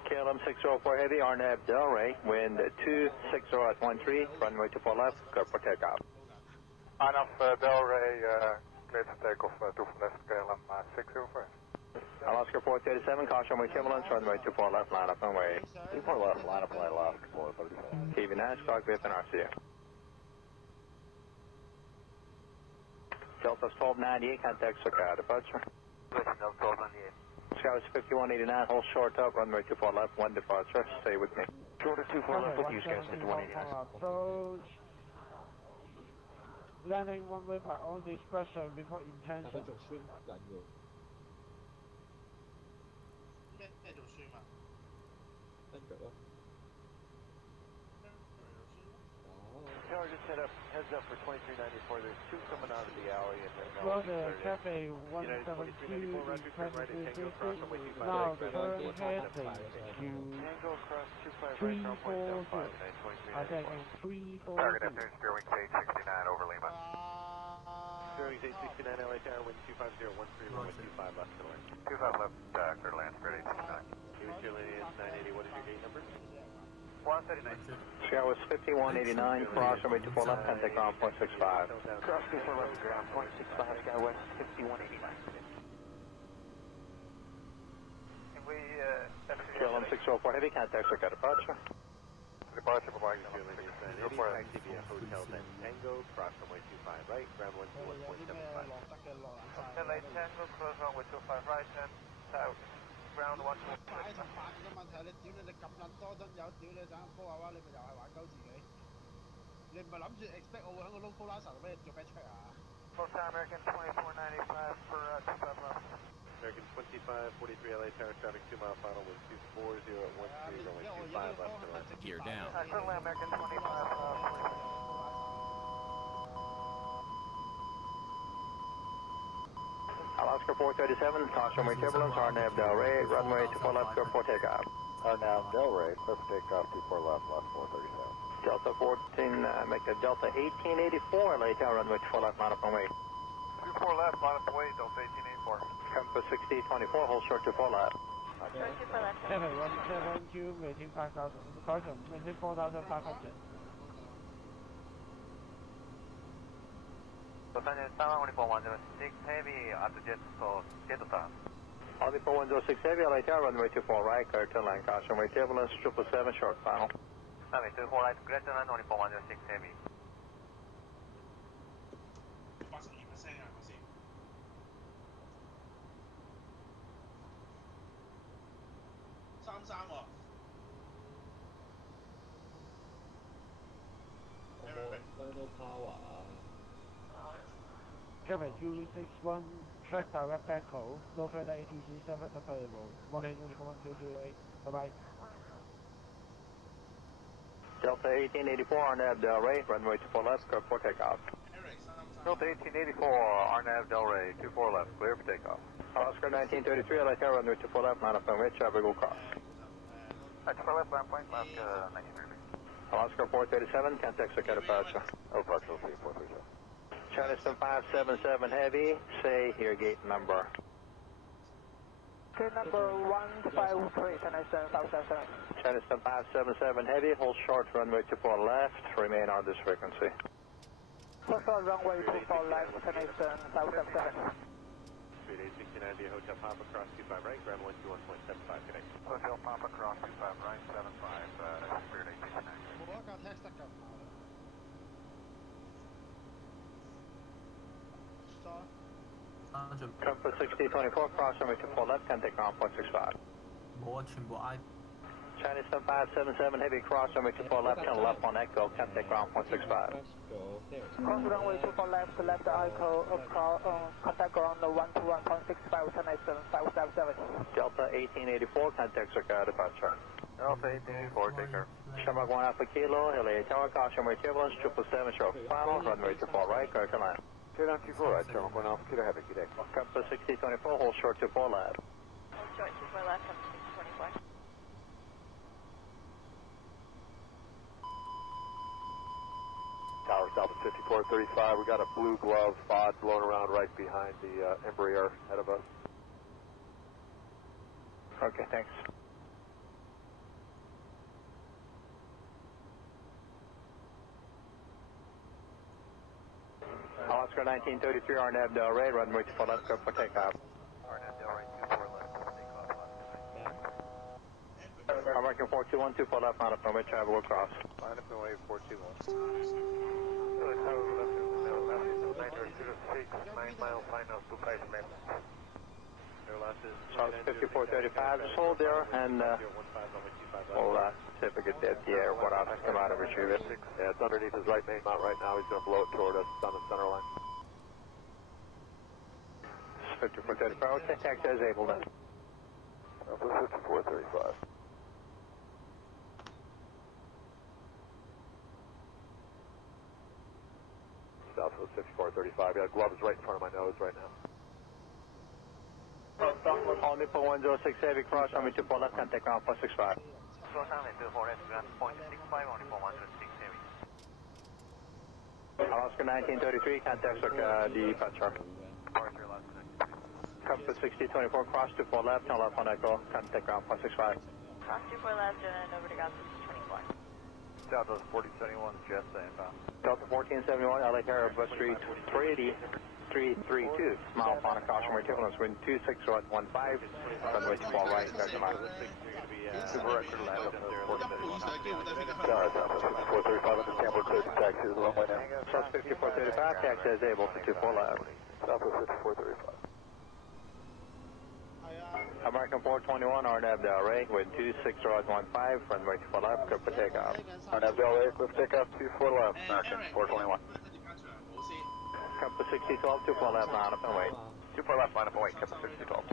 KLM 604 heavy, RNAV Del Rey, wind 260 at 13, runway 24 left, clear for takeoff. RNAV Del Rey, clear to take off 24 left, KLM 604. Alaska 437, caution with turbulence, runway 24 left, line up runway. 24 left, line up, line left, 437. TV Nash, Dog Vip and RCU. Delta 1298, contact SoCal departure. Delta 1298. Scouts 5189, hold short up, runway 24 left, 1 departure, stay with me. Shorter 24 left with you, Scouts 5189. Approach. Landing runway by all discretion before intention. 咩做算啊？跟腳咯。Tower just heads up for 2394. There's two coming out of the alley and then Well, the Cathay 172 is presently visited. Now turn heading to 340. I think 340. Target afternoon, steering stage 69 over Lima. Steering stage 69, LA Tower, wind 250, 13, runway 25 left, clear land. 25 left, clear land, square 869. Your lane is 980, what is your gate number? 139. Sierra was 5189, cross runway 24 left, contact ground 0.65. Cross 24 left, ground 0.65, Skywest 5189. Can we, KLM 604 heavy, contact circuit departure. Departure for Mike. Your lane is 980, taxi via Hotel Tango, cross runway 25 right, ground 121.75. LA Tango, cross runway 25 right, and south. Ground 1. 擺同板嘅問題，你屌你咁撚多噸油，屌你想波下話，你咪又係玩鳩自己。你唔係諗住 expect 我會喺個 local laser 度俾你做 batch check 啊？ Full time American 2495 for 25 left. American 2543 LA Tower, traffic 2 mile final with 240 at 13, runway 25 left, clear land. Gear down. Currently American 25 Alaska 437, caution runway turbulence, RNAV Delray, runway 24 left, clear for takeoff. RNAV Delray, clear for takeoff, 24 left, left 437. Delta 14, make a Delta 1884, LA Tower, runway 24 left, line up and wait. 24 left, line up and wait, Delta 1884. Compass 6024, hold short 24 left. Cathay 172, maintain 5,000, caution, maintain 4,500. Los Angeles Tower, 14106 heavy, at the jet, so jet time. Audi 4106 heavy, LA Tower, runway 24 right, clear turn line, caution runway turbulence, 777 short final. Runway 24 right, clear turn line, 14106 heavy. 82%啊，嗰時。33喎。Total power. Cathay 261, track direct echo, no further ATC service available. Morning uniform 228, bye-bye. Delta 1884, RNAV Delray, runway 24 left, clear for takeoff. Delta 1884, RNAV Delray, 24 left, clear for takeoff. Oscar 1933, LA Tower, runway 24 left, line up and wait, traffic will cross. 24 left, line point, left 1930. Oscar 437, contact circuit departure. Over, Axel 437. Charleston 577 heavy, say your gate number. Gate number 153, Tennyson 577. Charleston 577 heavy, hold short runway 24 left, remain on this frequency. Hold short runway 24 left, Tennyson 577. Street 869 via Hotel Papa, cross 25 right, ground 121.75, good day. Hotel Papa, cross 25 right, 75, cleared 869. 冇一架 text 得㗎。Compass 6024, cross runway 24 left, contact ground 0.65. 冇啊，全部 I。 Chinese 577 heavy, cross runway 24 left, turn left on Echo, contact ground 0.65. Cross runway 24 left, left Echo, contact ground 121.65, Tennyson 577. Delta 1884, contact circuit departure. Delta 1884, take care. Shamrock 1 Alpha Kilo, LA Tower, caution runway turbulence, 777 short final, runway 24 right, clear to land. Clear down 24 right, Shamrock 1 Alpha Kilo, have a good day. Compass 6024, hold short 24 left. Hold short 24 left, up to 624. Tower South 5435, we got a blue glove FOD blown around right behind the Embraer ahead of us. Okay, thanks. Oscar 1933, RNAV Delray, runway 24 left, clear for takeoff. RNAV Delray, 24 left, takeoff, left. American 421, 24 left, line up and wait, travel across. Line up and wait, 421. 9 mile final, 25 minutes. Charles 5435, just hold there and we'll see if we get the air, what out, come out and retrieve it. Yeah, it's underneath his right main mount right now. He's going to blow it toward us. It's on the center line. 5435, okay, taxi is able then. 5435. Alpha 5435. Yeah, glove is right in front of my nose right now. All Nippo 106 Heavy, cross runway 24 left, contact ground, +65. Alaska 1933, contact departure. Compass 6024, cross 24 left, turn left on echo, contact ground, +65. Cross 24 left and over to ground 6024. Delta 1471, Jessa inbound. Delta 1471, LA Carrier, bus 380, 332. Mile upon a caution, we're taking us wind 2615, runway 24 right, start to mile. Super record left, 5435, understand we're clear to taxi to the runway now. South 5435, taxi is able to 24 left. Southwest 5435. American 421, RNAV Delray, wind 26015, runway 24 left, clear for takeoff. RNAV Delray, clear for takeoff, 24 left, American 421. Compass 6012, 24 left, line up and wait. 24 left, line up and wait, Compass 6012.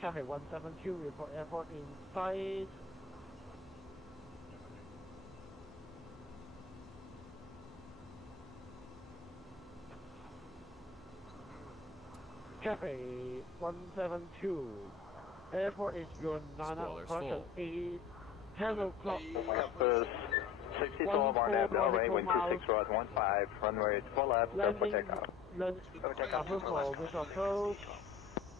Cathay 172, report airport in sight. Cathay 172, airport is your Nana, approach 8, 10 o'clock. Compass 6012, RNAV Delray, wind 26015, runway 24 left, clear for takeoff. Approval, this approach.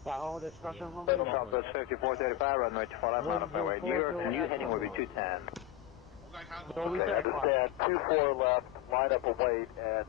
By all destruction on the Southwest 5435, runway 24 left, line up and wait. New heading will be 210. Okay, understand, 24 left, line up and wait, and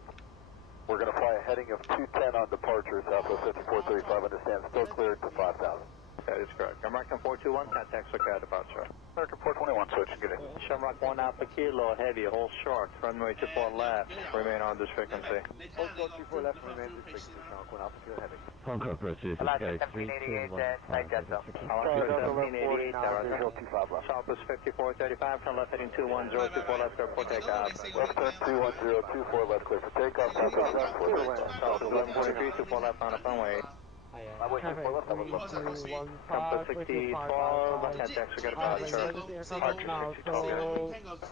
we're going to fly a heading of 210 on departure, Southwest 5435, understand, still cleared to 5,000. That is correct. American 421, contact SoCal departure. American 421, switch, good day. Shamrock 1 Alpha Kilo, heavy, hold short, runway 24 left, remain on this frequency. Hold short 24 left, remain on this frequency, Shamrock 1 Alpha Kilo, heavy. Concord Pursuit, Alaska 1788, night jet zone. Alaska 1788, visual 25 left. Southwest 5435, turn left heading 210, 24 left, clear for takeoff. Left turn 210, 24 left, clear for takeoff, Southwest 1143, 24 left, on up and wait. Compass 6012, contact SoCal departure.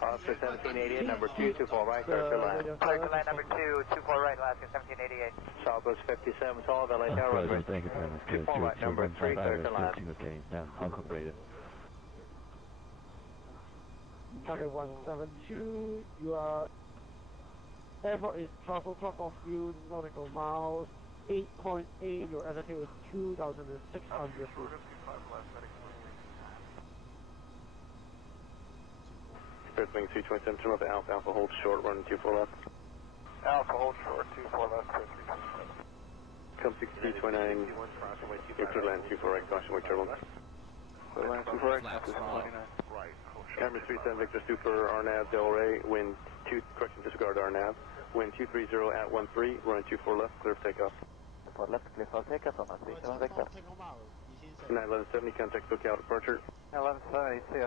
Alaska 1788, number 2, 24 right, clear to land. Clear to land number 2, 24 right, Alaska 1788. Southwest 5712, LA Tower, runway 24 right, number 3, clear to land. Okay, now, Concord Raider. Cathay 172, your airport is 12 o'clock off you, nautical miles, 8.8, your altitude is 2,600 feet. Spirit wing 327, turn left, Alpha, Alpha, hold short, run 24 left. Alpha, hold short, 24 left, clear 327. Come 6029, clear land 24 right, caution, wait turbulence. Clear land 24 right, Camera 37, Victor Super, RNAV, Delray, wind 2, correction, disregard RNAV, wind 230 at 13, running 24 left, clear for takeoff. 24 left, clear for takeoff, on 37 Victor. 91170, contact SoCal departure. 1170, see ya.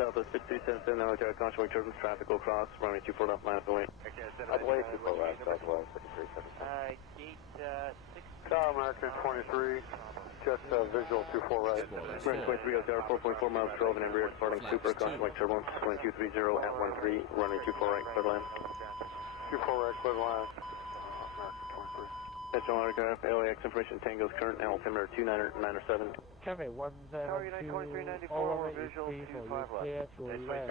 Southwest 6377, now air caution, wait turbulence, traffic will cross, runway 24 left, line up the way. Southwest 24 left, Southwest 6377. Gate 6. Tower American 23, just visual 24 right. Run 23 out there, 4.4 miles 12 and Embraer departing super, caution, wait turbulence, wind 230 at 13, runway 24 right, clear line. 24 right, clear line. National Autograph, LAX information, Tango's current, altimeter 297. Cathay 172, all of it is free for you, clear to land.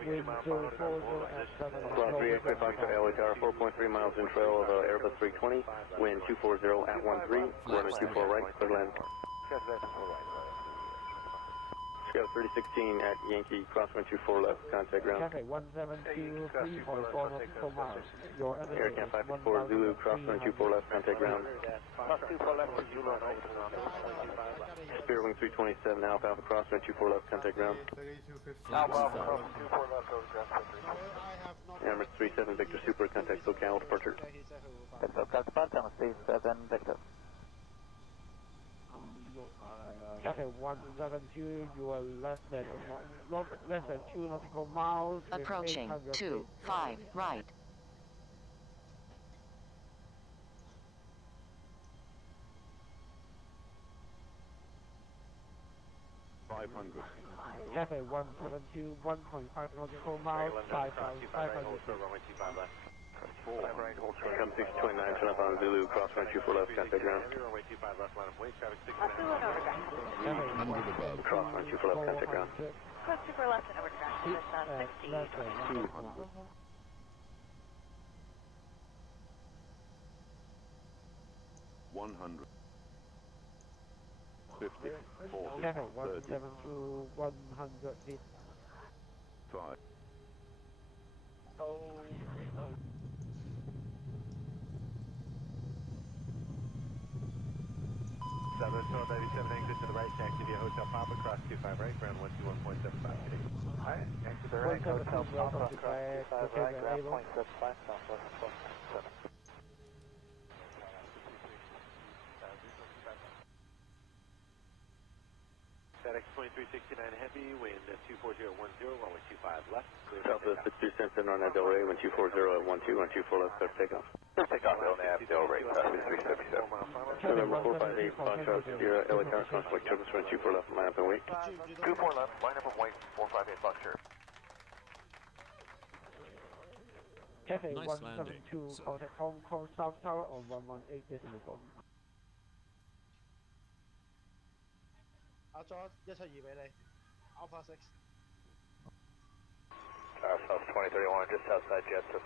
Wind 240 at 7 Ground 38, Fox to LA Tower, 4.3 miles in trail of Airbus 320, wind 240 at 13, runway 24 right, clear land. Scout 3016 at Yankee, crosswind 24 left, contact ground. Cathay 172, 3.4 nautical miles. Your Air Camp 564 Zulu, crosswind 24 left, contact ground. Plus 24 left for Zulu. Spirit wing 327, Alpha Alpha, crosswind 24 left, contact ground. Alpha Alpha, crosswind 24 left, over ground. Number 37, Victor Super, contact SoCal departure. SoCal departure, 37 Victor. Cathay Cathay 172, you are less than 2 nautical miles. Approaching 800 2, feet. 5, right. Cathay 172, 1.5 nautical miles, 5,500 feet. Come 629, turn up on Zulu, cross runway 24 left, contact ground. Cross runway 24 left, contact ground. Cross 24 left and over to ground. 60. 100. 50, 40, Cathay 30, 172, 100 feet. 5. Southwest 1297, exit to the right, taxi via Hotel Papa, cross 25 right, ground 121.75 feet. Alright, exit the right, Hotel Papa, cross 25 right, ground 0.75, southwest 1297. FedEx 2369 Heavy, wind 24010, runway 25 left. Southwest 62 Center, RNAV Del Rey, wind 240 at 12, 124 left, start takeoff. Take off LNAV Del Rey, traffic 377. November 458, Foxtrot, Sierra, LA Tower, cross like Turbis, run 24 left, line up and wait. 24 left, line up and wait, 458 Foxtrot. Cathay Nice 172, contact Hong Kong South Tower on 118.4. 阿 John 172俾你 ，Alpha 6。South 2031, just outside Jets for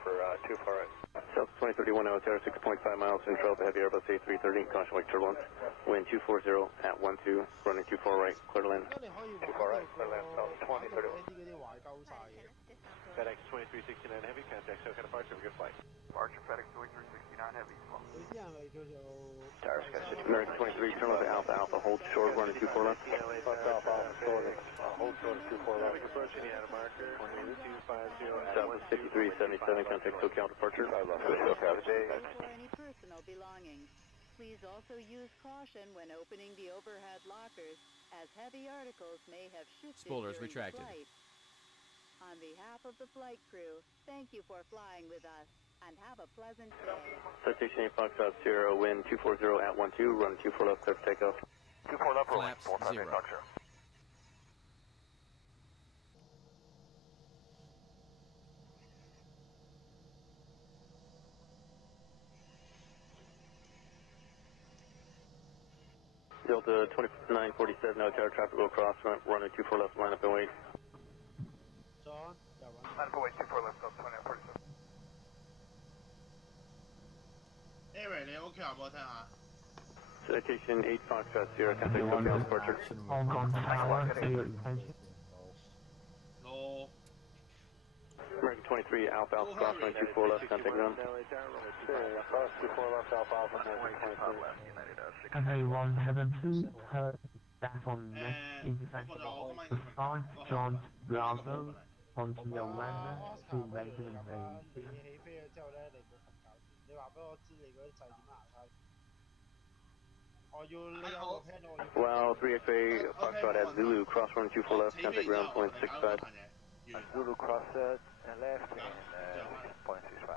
24 right. South 2031, Altair, 6.5 miles, control the heavy Airbus A330, caution wake turbulence, wind 240 at 12, running 24 right, clear to land. 24 right, clear land, South 2031. FedEx 2369 Heavy, contact SoCal departure, have a good flight. Departure FedEx 2369 Heavy. 有啲人係叫做 American 23, turn left Alpha Alpha, hold short, running 24 left. Hold short, 24 left. Approach Indiana marker, 250 Southwest 5377, contact SoCal departure. SoCal today. For any personal belongings. Please also use caution when opening the overhead lockers, as heavy articles may have shifted Spoilers during retracted. the flight. On behalf of the flight crew, thank you for flying with us, and have a pleasant day. Citation 8 Foxtrot, Sierra, wind 240 at 12, running 24 left, clear for takeoff. 24 left, rolling, Flaps 458 0. Foxtrot. Delta 2947, no tower traffic will cross, running 24 left, line up and wait. John 又揾。Line up and wait, 24 left, South 2947. Aaron 你 OK 話俾我聽下。 Citation 8 Foxtrot, Sierra, contact SoCal departure. Hong Kong Tower, for your attention. No. American 23, Alpha Alpha, cross, running 24 left, contact ground. Cross 24 left, Alpha Alpha, 23. Cathay 172, heard back on next intersection. Response, John Bravo, onto your runway to Resident 你起飛咗之後咧，你唔好瞓覺先。你話俾我知你嗰啲掣點行開。我要你有個 plan， 我要。Wow, 3XA Foxtrot at Zulu, cross running 24 left, contact ground, point 65. Zulu cross and left and 0.65.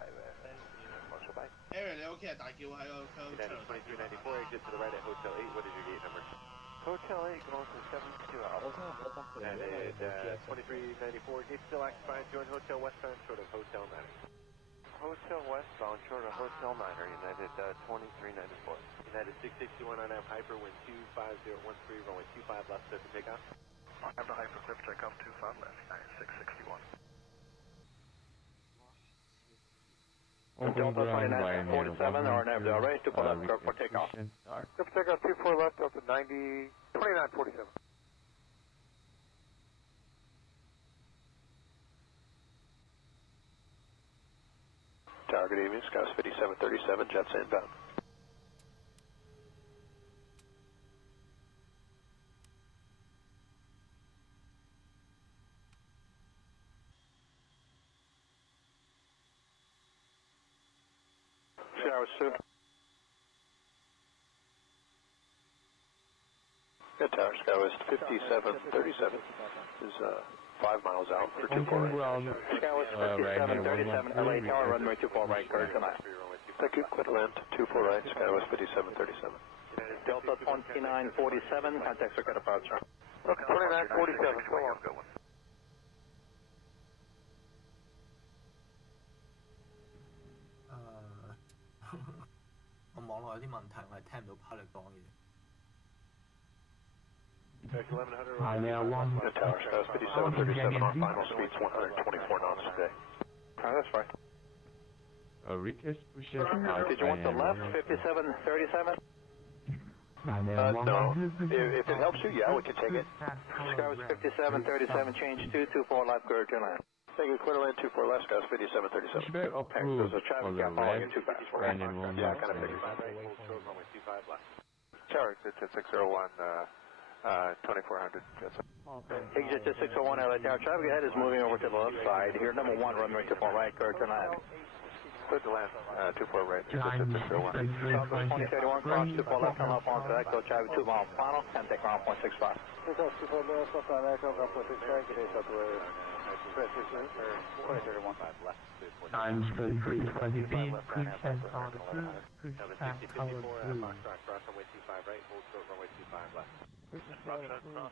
Aaron 你 OK 啊？大叫喺個 United 2394, exit to the right at Hotel 8, what is your gate number? Hotel 8 going to 72 Alpha. United 2394, gate still occupied, join Hotel westbound short of Hotel 9. Hotel westbound short of Hotel 9er, United 2394. United 661 on Hyper, wind 25013, runway 25 left, set to take off. I have the Hyper clip, check off 25 left, 661. Delta 2947, RNAV Del Rey, 24 left, clear for takeoff. Clear for takeoff, 24 left, Delta 2947. Tower, good evening, Skies 5737, jets inbound. Good tower, Skywest 5737 is 5 miles out for 24 right. Skywest 5737, LA Tower, runway 24 right, clear tonight. Thank you, clear to land 24 right, Skywest 5737. Delta 2947, contact circuit departure. Okay, 2947, go on. Good one. 我網絡有啲問題，我係聽唔到 pilot 講嘢。Ryanair 1. Good tower, Skywest 5737 on final speeds 124 knots today. That's right. Request pushes. Did you want the left 5737? No. If it helps you, yeah, we can take it. Skywest 5737, change 224 left, clear to land. Thank you, clear to land 24 left, Skywest 5737. There's a traffic gap following you too fast. Yeah, kind of figured. Tower, it's at 601, 2400. Exit to 601, LA Tower, traffic ahead is moving over to the left side. Here, number 1, runway 24 right, clear to land. Clear to land, 24 right, exit to 601. 2031, cross 24 left, turn left onto that, go traffic 2 miles final, and take around 0.65. Times 3320 feet, cruise test on the cruise, cruise test powered through. Cross runway 25 right, hold short runway 25 left. Cruise test powered through,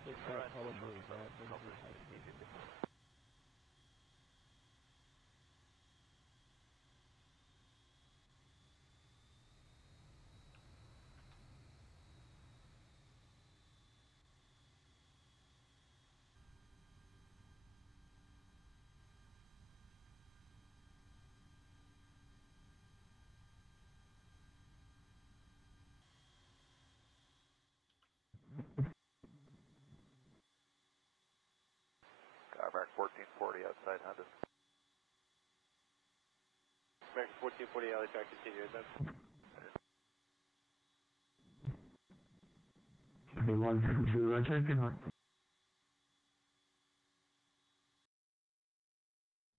Back 1440 outside Honda. Back 1440, LA Tower, continue then.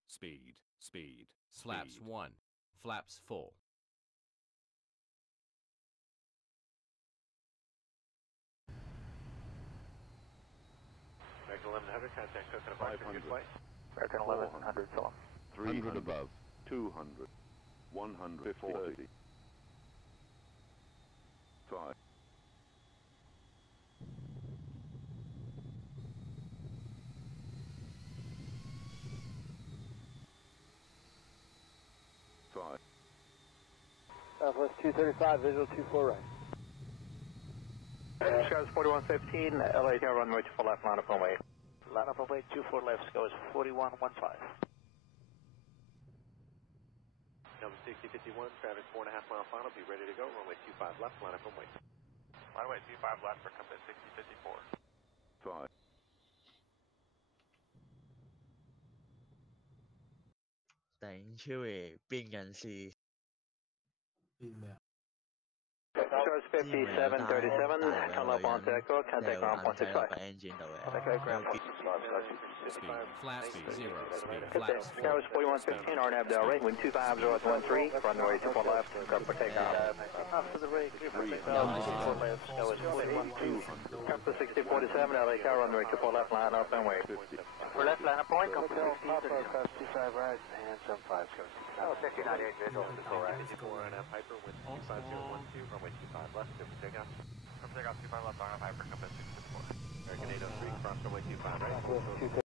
Speed. Flaps 1. Flaps full. American 1100, contact Coconut Park for good flight. American 1100, fill 300 above, 200, 140, 5. Southwest 235, visual 24 right. Skywest 4115, LA Tower, runway 24 left, line up runway. Line up runway 24 left, Skywest 4115. Number 6051, traffic 4.5 mile final, be ready to go, runway 25 left, line up runway. Runway 25 left for compass 6054. 5. 頂超嚟邊人事？邊咩啊？ Skywest 5737, come up onto Echo, contact ground 165. Okay, ground 165. Flat speed 0. Speed flaps 4. Skywest 4115, RNAV Delray, wind 25 013, runway 24 left, prep for takeoff. After the rate, 24 left, Skywest 4122. Compass 6047, LA Tower, runway 24 left, line up and wait. For left line up point, compass 6025 right, and 75. Oh, 5098 visual, control right. 54 and Piper, wind 25012, runway 25 left, good for takeoff. From takeoff 25 left, RNAV Piper, compass 664. American 803, cross runway 25 right.